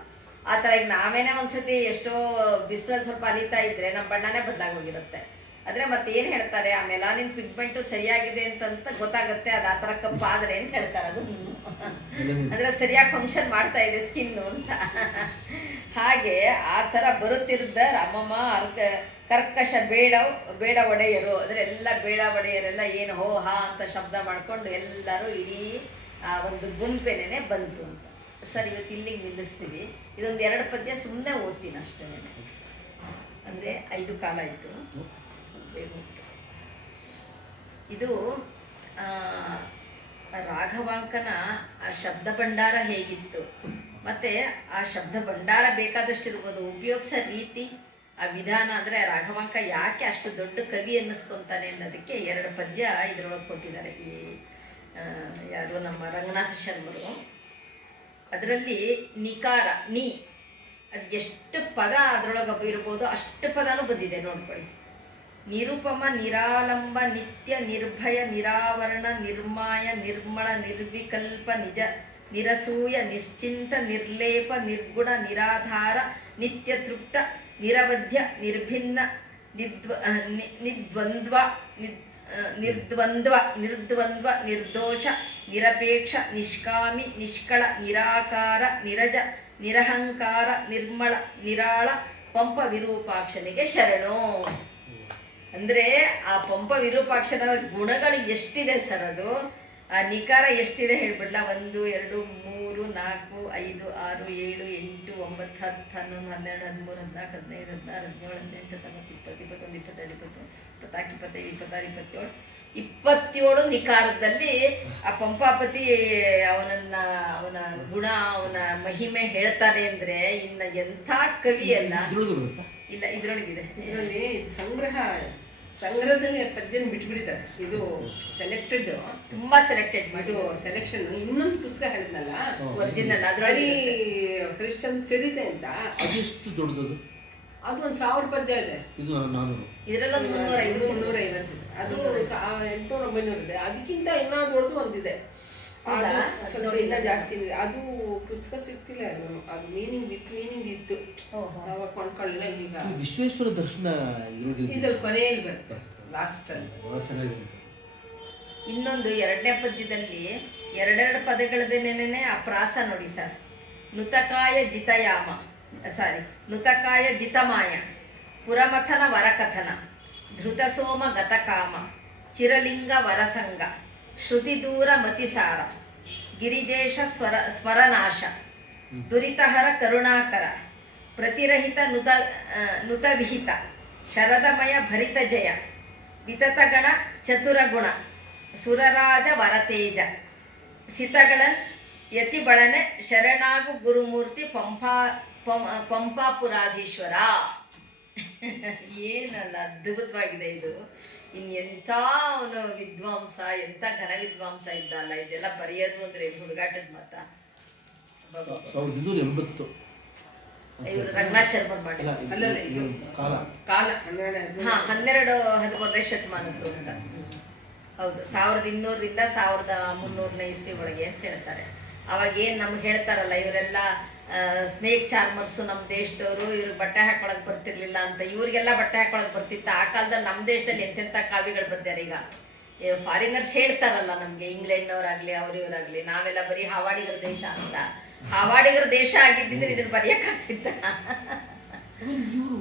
ಆ ಥರ ಈಗ ನಾವೇನೇ ಒಂದ್ಸತಿ ಎಷ್ಟೋ ಬಿಸಿಲಲ್ಲಿ ಸ್ವಲ್ಪ ಅಲಿತಾ ಇದ್ರೆ ನಮ್ಮ ಬಣ್ಣನೇ ಬದಲಾಗೋಗಿರುತ್ತೆ. ಆದರೆ ಮತ್ತೆ ಏನು ಹೇಳ್ತಾರೆ, ಆ ಮೆಲಾನಿನ್ ಪಿಗ್ಮೆಂಟು ಸರಿಯಾಗಿದೆ ಅಂತಂತ ಗೊತ್ತಾಗುತ್ತೆ, ಅದು ಆ ಥರ ಕಪ್ಪಾದರೆ ಅಂತ ಹೇಳ್ತಾರೆ. ಅದು ಅಂದರೆ ಸರಿಯಾಗಿ ಫಂಕ್ಷನ್ ಮಾಡ್ತಾ ಇದೆ ಸ್ಕಿನ್ನು ಅಂತ. ಹಾಗೆ ಆ ಥರ ಬರುತ್ತಿದ್ದ ಅಮ್ಮಮ್ಮ ಕರ್ಕಶ ಬೇಡ ಒಡೆಯರು, ಅಂದರೆ ಎಲ್ಲ ಬೇಡ ಒಡೆಯರೆಲ್ಲ ಏನು ಹೋ ಹಾ ಅಂತ ಶಬ್ದ ಮಾಡಿಕೊಂಡು ಎಲ್ಲರೂ ಇಡೀ ಒಂದು ಗುಂಪೇನೆ ಬಂತು ಅಂತ. ಸರ್, ಇವತ್ತು ಇಲ್ಲಿಗೆ ನಿಲ್ಲಿಸ್ತೀವಿ. ಇದೊಂದು 2 ಪದ್ಯ ಸುಮ್ಮನೆ ಓದ್ತೀನಿ ಅಷ್ಟೇ. ಅಂದರೆ 5 ಕಾಲ ಆಯಿತು. ಇದು ರಾಘವಾಂಕನ ಆ ಶಬ್ದ ಭಂಡಾರ ಹೇಗಿತ್ತು, ಮತ್ತು ಆ ಶಬ್ದ ಭಂಡಾರ ಬೇಕಾದಷ್ಟಿರ್ಬೋದು, ಉಪಯೋಗಿಸೋ ರೀತಿ, ಆ ವಿಧಾನ. ಅಂದರೆ ರಾಘವಾಂಕ ಯಾಕೆ ಅಷ್ಟು ದೊಡ್ಡ ಕವಿ ಅನ್ನಿಸ್ಕೊತಾನೆ ಅನ್ನೋದಕ್ಕೆ 2 ಪದ್ಯ ಇದರೊಳಗೆ ಕೊಟ್ಟಿದ್ದಾರೆ. ಈ ಯಾರು ನಮ್ಮ ರಂಗನಾಥ ಶರ್ಮರು. ಅದರಲ್ಲಿ ನಿಕಾರ ನೀ ಅದು ಎಷ್ಟು ಪದ ಅದರೊಳಗೆ ಇರ್ಬೋದು ಅಷ್ಟು ಪದನೂ ಬಂದಿದೆ ನೋಡ್ಕೊಳ್ಳಿ. ನಿರುಪಮ ನಿರಾಲಂಬ ನಿತ್ಯ ನಿರ್ಭಯ ನಿರಾವರಣ ನಿರ್ಮಾಯ ನಿರ್ಮಳ ನಿರ್ವಿಕಲ್ಪ ನಿಜ ನಿರಸೂಯ ನಿಶ್ಚಿಂತ ನಿರ್ಲೇಪ ನಿರ್ಗುಣ ನಿರಾಧಾರ ನಿತ್ಯ ತೃಪ್ತ ನಿರವಧ್ಯ ನಿರ್ಭಿನ್ನ ನಿರ್ದ್ವಂದ್ವ ನಿರ್ದೋಷ ನಿರಪೇಕ್ಷ ನಿಷ್ಕಾಮಿ ನಿಷ್ಕಳ ನಿರಾಕಾರ ನಿರಜ ನಿರಹಂಕಾರ ನಿರ್ಮಳ ನಿರಾಳ ಪಂಪ ವಿರೂಪಾಕ್ಷನಿಗೆ ಶರಣು. ಅಂದರೆ ಆ ಪಂಪ ವಿರೂಪಾಕ್ಷನ ಗುಣಗಳು ಎಷ್ಟಿದೆ ಸರ್, ಅದು ಆ ನಿಕಾರ ಎಷ್ಟಿದೆ ಹೇಳ್ಬಿಡ್ಲ. 1 2 3 4 5 6 7 8 9 10 11 12 13 14 15 16 17 18 19 20 21 22 23 24 25 26 27 ನಿಕಾರದಲ್ಲಿ ಆ ಪಂಪಾಪತಿ ಅವನ ಗುಣ ಅವನ ಮಹಿಮೆ ಹೇಳ್ತಾನೆ ಅಂದ್ರೆ ಇನ್ನ ಎಂಥ ಕವಿ ಅಲ್ಲ. ಇಲ್ಲ ಇದ್ರೊಳಗಿದೆ, ಇದರಲ್ಲಿ ಸಂಗ್ರಹದಲ್ಲಿ ಪದ್ಯನ ಬಿಟ್ಬಿಟ್ಟಿದ್ದಾರೆ. ಇದು ಸೆಲೆಕ್ಟೆಡ್, ತುಂಬಾ ಸೆಲೆಕ್ಟೆಡ್ ಇದು ಸೆಲೆಕ್ಷನ್. ಇನ್ನೊಂದು ಪುಸ್ತಕ ಹೇಳಿದ್ನಲ್ಲ ಒರಿಜಿನಲ್, ಅದರಲ್ಲಿ ಕ್ರಿಶ್ಚಿಯನ್ ಚರಿತೆ ಅಂತ, ಅದೆಷ್ಟು ದೊಡ್ಡದು? ಅದು 1000 ಪದ್ಯ ಇದೆ. ಇದು 400, ಇದರಲ್ಲೊಂದು 350 ಇದೆ. ಅದು 800-900 ಇದೆ. ಅದಕ್ಕಿಂತ ಇನ್ನೂ ದೊಡ್ಡದು ಒಂದಿದೆ, ಸ್ವಲ್ಪ ಇನ್ನ ಜಾಸ್ತಿ ಇದೆ. ಅದು ಪುಸ್ತಕ ಸಿಗ್ತಿಲ್ಲ, ಅದು ಮೀನಿಂಗ್ ಇತ್ತು, ಅವಾಗ ಕೊಂಡ್ಕೊಳ್ಳಿಲ್ಲ. ಈಗ ವಿಶ್ವೇಶ್ವರ ದರ್ಶನ ಇದ್ರಲ್ಲಿ ಕೊನೆಯಲ್ಲಿ ಬರುತ್ತೆ, ಲಾಸ್ಟ್ ಅಲ್ಲಿ. ಚೆನ್ನಾಗಿದೆ. ಇನ್ನೊಂದು 2ನೇ ಪದ್ಯದಲ್ಲಿ 2 ಪದಗಳದೇನೇನೆ ಆ ಪ್ರಾಸ ನೋಡಿ ಸರ್. ನುತಕಾಯ ಜಿತಮಾಯ ಪುರಮಥನ ವರಕಥನ ಧೃತಸೋಮ ಗತಕಾಮ ಚಿರಲಿಂಗ ವರಸಂಗ ಶ್ರುತಿದೂರ ಮತಿಸಾರ ಗಿರಿಜೇಶ ಸ್ವರನಾಶ ದುರಿತಹರ ಕರುಣಾಕರ ಪ್ರತಿರಹಿತ ನುತವಿಹಿತ ಶರದಮಯ ಭರಿತ ಜಯ ವಿತತಗಣ ಚತುರಗುಣ ಸುರರಾಜ ವರತೇಜ ಸಿತಗಳನ್ ಯತಿಬಳನೆ ಶರಣಾಗು ಗುರುಮೂರ್ತಿ ಪಂಪಾಪುರಾಧೀಶ್ವರ. ಏನಲ್ಲ ಅದ್ಭುತವಾಗಿದೆ ಇದು. ಎಂಥ ಅವನು ವಿದ್ವಾಂಸ, ಎಂಥ ಘನ ವಿದ್ವಾಂಸ ಇದ್ದಲ್ಲ. ಇದೆಲ್ಲ ಬರೆಯೋದು ಅಂದ್ರೆ ಹುಡುಗಾಟದ ಮಾತ. 1280 ಇವರು ರಂಗನಾಥ್ ಶರ್ಮ ಮಾಡಿಲ್ಲ, ಕಾಲ 12-13ನೇ ಶತಮಾನದ್ದು ಅಂತ. ಹೌದು, 1200ರಿಂದ 1300ನೇ ಇಸ್ವಿ ಒಳಗೆ ಅಂತ ಹೇಳ್ತಾರೆ. ಅವಾಗ ಏನು ನಮ್ಗೆ ಹೇಳ್ತಾರಲ್ಲ, ಇವರೆಲ್ಲ ಸ್ನೇಕ್ ಚಾರ್ಮರ್ಸು ನಮ್ಮ ದೇಶದವರು, ಇವ್ರಿಗೆ ಬಟ್ಟೆ ಹಾಕೊಳಕ್ ಬರ್ತಿರ್ಲಿಲ್ಲ ಅಂತ. ಇವ್ರಿಗೆಲ್ಲ ಬಟ್ಟೆ ಹಾಕೊಳಕ್ ಬರ್ತಿತ್ತು ಆ ಕಾಲದಲ್ಲಿ. ನಮ್ಮ ದೇಶದಲ್ಲಿ ಎಂತೆಂಥ ಕಾವ್ಯಗಳು ಬರ್ತಾರೆ. ಈಗ ಫಾರಿನರ್ಸ್ ಹೇಳ್ತಾರಲ್ಲ ನಮಗೆ, ಇಂಗ್ಲೆಂಡ್ನವರಾಗ್ಲಿ ಇವರಾಗ್ಲಿ, ನಾವೆಲ್ಲ ಬರೀ ಹಾವಾಡಿಗರ ದೇಶ ಅಂತ. ಹಾವಾಡಿಗರ ದೇಶ ಆಗಿದ್ದಿದ್ರೆ ಇದನ್ನ ಬರೆಯಕ್ಕಾಗ್ತಿತ್ತ? ಇವರು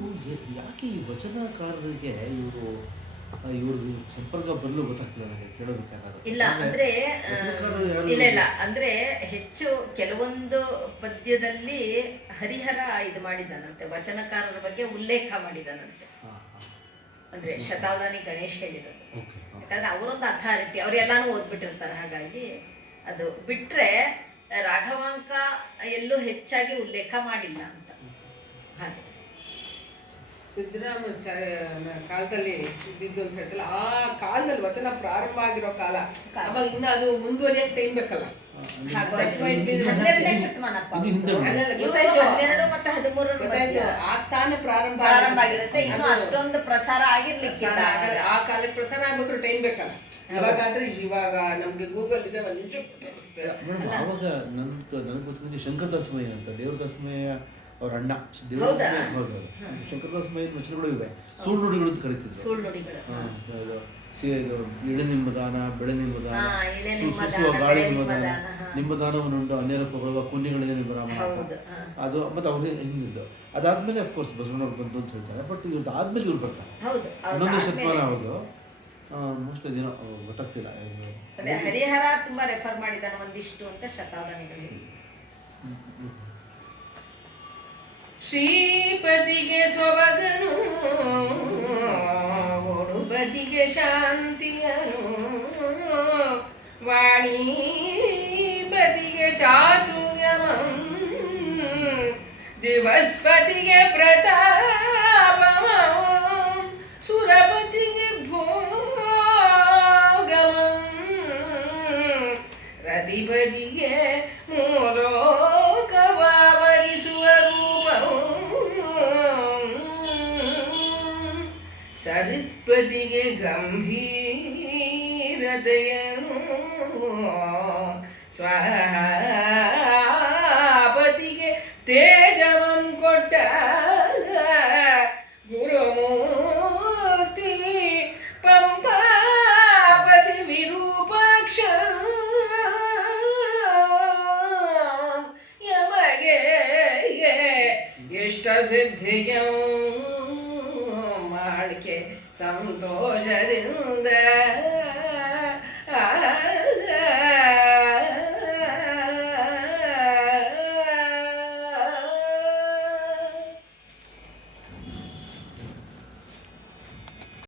ಯಾಕೆ ಈ ವಚನಕಾರರಿಗೆ ಇವ್ರದ್ದು ಸಂಪರ್ಕ ಬರಲು ಗೊತ್ತಾಗ್ತಿಲ್ಲ ನನಗೆ, ಕೇಳೋದಕ್ಕಾಗಲ್ಲ. ಇಲ್ಲ ಅಂದ್ರೆ ಇಲ್ಲ ಅಂದ್ರೆ ಹೆಚ್ಚು ಕೆಲವೊಂದು ಪದ್ಯದಲ್ಲಿ ಹರಿಹರ ಇದು ಮಾಡಿದಾನಂತೆ, ವಚನಕಾರರ ಬಗ್ಗೆ ಉಲ್ಲೇಖ ಮಾಡಿದಾನಂತೆ. ಅಂದ್ರೆ ಶತಾವಧಾನಿ ಗಣೇಶ್ ಹೇಳಿರೋದು. ಯಾಕಂದ್ರೆ ಅವರೊಂದು ಅಥಾರಿಟಿ, ಅವರೆಲ್ಲಾನು ಓದ್ಬಿಟ್ಟಿರ್ತಾರೆ. ಹಾಗಾಗಿ ಅದು ಬಿಟ್ರೆ ರಾಘವಾಂಕ ಎಲ್ಲೂ ಹೆಚ್ಚಾಗಿ ಉಲ್ಲೇಖ ಮಾಡಿಲ್ಲ ಅಂತ. ಹಾಗೆ ಸಿದ್ದರಾಮ ಕಾಲದಲ್ಲಿ ಇದ್ದಿದ್ದು ಅಂತ ಹೇಳ್ತಲ್ಲ, ಆ ಕಾಲದಲ್ಲಿ ವಚನ ಪ್ರಾರಂಭ ಆಗಿರೋ ಕಾಲ. ಅವಾಗ ಇನ್ನ ಅದು ಮುಂದುವರಿಯಕ್ಕೆ ಟೈಮ್ ಬೇಕಲ್ಲ. 12ನೇ ಶತಮಾನಪ್ಪ, 12 ಮತ್ತು 13 ಆಗ್ತಾನೆ ಪ್ರಾರಂಭ ಆಗಿರುತ್ತೆ. ಇನ್ನು ಅಷ್ಟೊಂದು ಪ್ರಸಾರ ಆಗಿರ್ಲಿಕ್ಕಿಲ್ಲ. ಆ ಕಾಲಕ್ಕೆ ಪ್ರಸಾರ ಆಗ್ಬೇಕಾದ್ರೆ ಟೈಮ್ ಬೇಕಲ್ಲ. ಇವಾಗಾದ್ರೆ ಇವಾಗ ನಮ್ಗೆ ಗೂಗಲ್ ಇದೆ, ಒಂದು ನಿಮಿಷ. ಆವಾಗ ನನ್ಗೆ ಗೊತ್ತಿದ್ರೆ ಶಂಕರದಾಸಮಯ್ಯ ಅಂತ, ದೇವದಾಸಮಯ್ಯ ಅವ್ರ ಅಣ್ಣ ಶಂಕರದಾಸಮಯ್ಯ ವಚನಗಳು ಇವೆ. ಸುಳ್ಳು ನುಡಿಗಳು ಅಂತ ಕರಿತಿದ್ರು. ಇಳೆನಿಂಬದಾನ, ಬೆಳೆನಿಂಬದಾನ, ಸುಸುವ ಗಾಳಿ ನಿಂಬದಾನ, ನಿಂಬದಾನವನ್ನುಂಟು ಅನ್ಯರಕ್ಕೆ ಹೊರವ ಕುನ್ನಿಗಳಿದೆ ನಿಂಬರಾಮ ಅಂತ. ಅದು ಮತ್ತೆ ಅವ್ರು ಹಿಂದಿದ್ದು. ಅದಾದ್ಮೇಲೆ ಅಫ್ಕೋರ್ಸ್ ಬಸವಣ್ಣವ್ರು ಬಂತು ಅಂತ ಹೇಳ್ತಾರೆ. ಬಟ್ ಇವ್ರದ್ದು ಆದ್ಮೇಲೆ ಇವ್ರು ಬರ್ತಾರೆ. 11ನೇ ಶತಮಾನ ಹೌದು. ಮೋಸ್ಟ್ಲಿ ಇದೇನೋ ಗೊತ್ತಾಗ್ತಿಲ್ಲ. ಹರಿಹರ ತುಂಬಾ ರೆಫರ್ ಮಾಡಿದಾನೆ ಒಂದಿಷ್ಟು ಅಂತ ಶತಾವಧಾನಿಗಳು. ಶ್ರೀಪತಿಗೆ ಸೊಬಗನು, ಓಡುಬದಿಗೆ ಶಾಂತಿಯನು, ವಾಣಿಪತಿಗೆ ಚಾತುರ್ಯಮಂ, ದಿವಸ್ಪತಿಗೆ ಪ್ರತಾಪಮಂ, ಸುರಪತಿಗೆ ಭೋಗಮಂ, ರತಿಪತಿಗೆ ಮೂಲೋಪಮಂ, ಸರಿತ್ಪತಿಗೆ ಗಂಭೀರತೆಯನು ಸ್ವಪತಿಗೆ ತೇಜವಂ ಕೊಟ್ಟ ಗುರುಮೂರ್ತಿ ಪಂಪಾಪತಿ ವಿರೂಪಾಕ್ಷ ಯಮಗೆ ಇಷ್ಟ ಸಿದ್ಧಿಯ ಮಾಳಿಕೆ ಸಂತೋಷದಿಂದ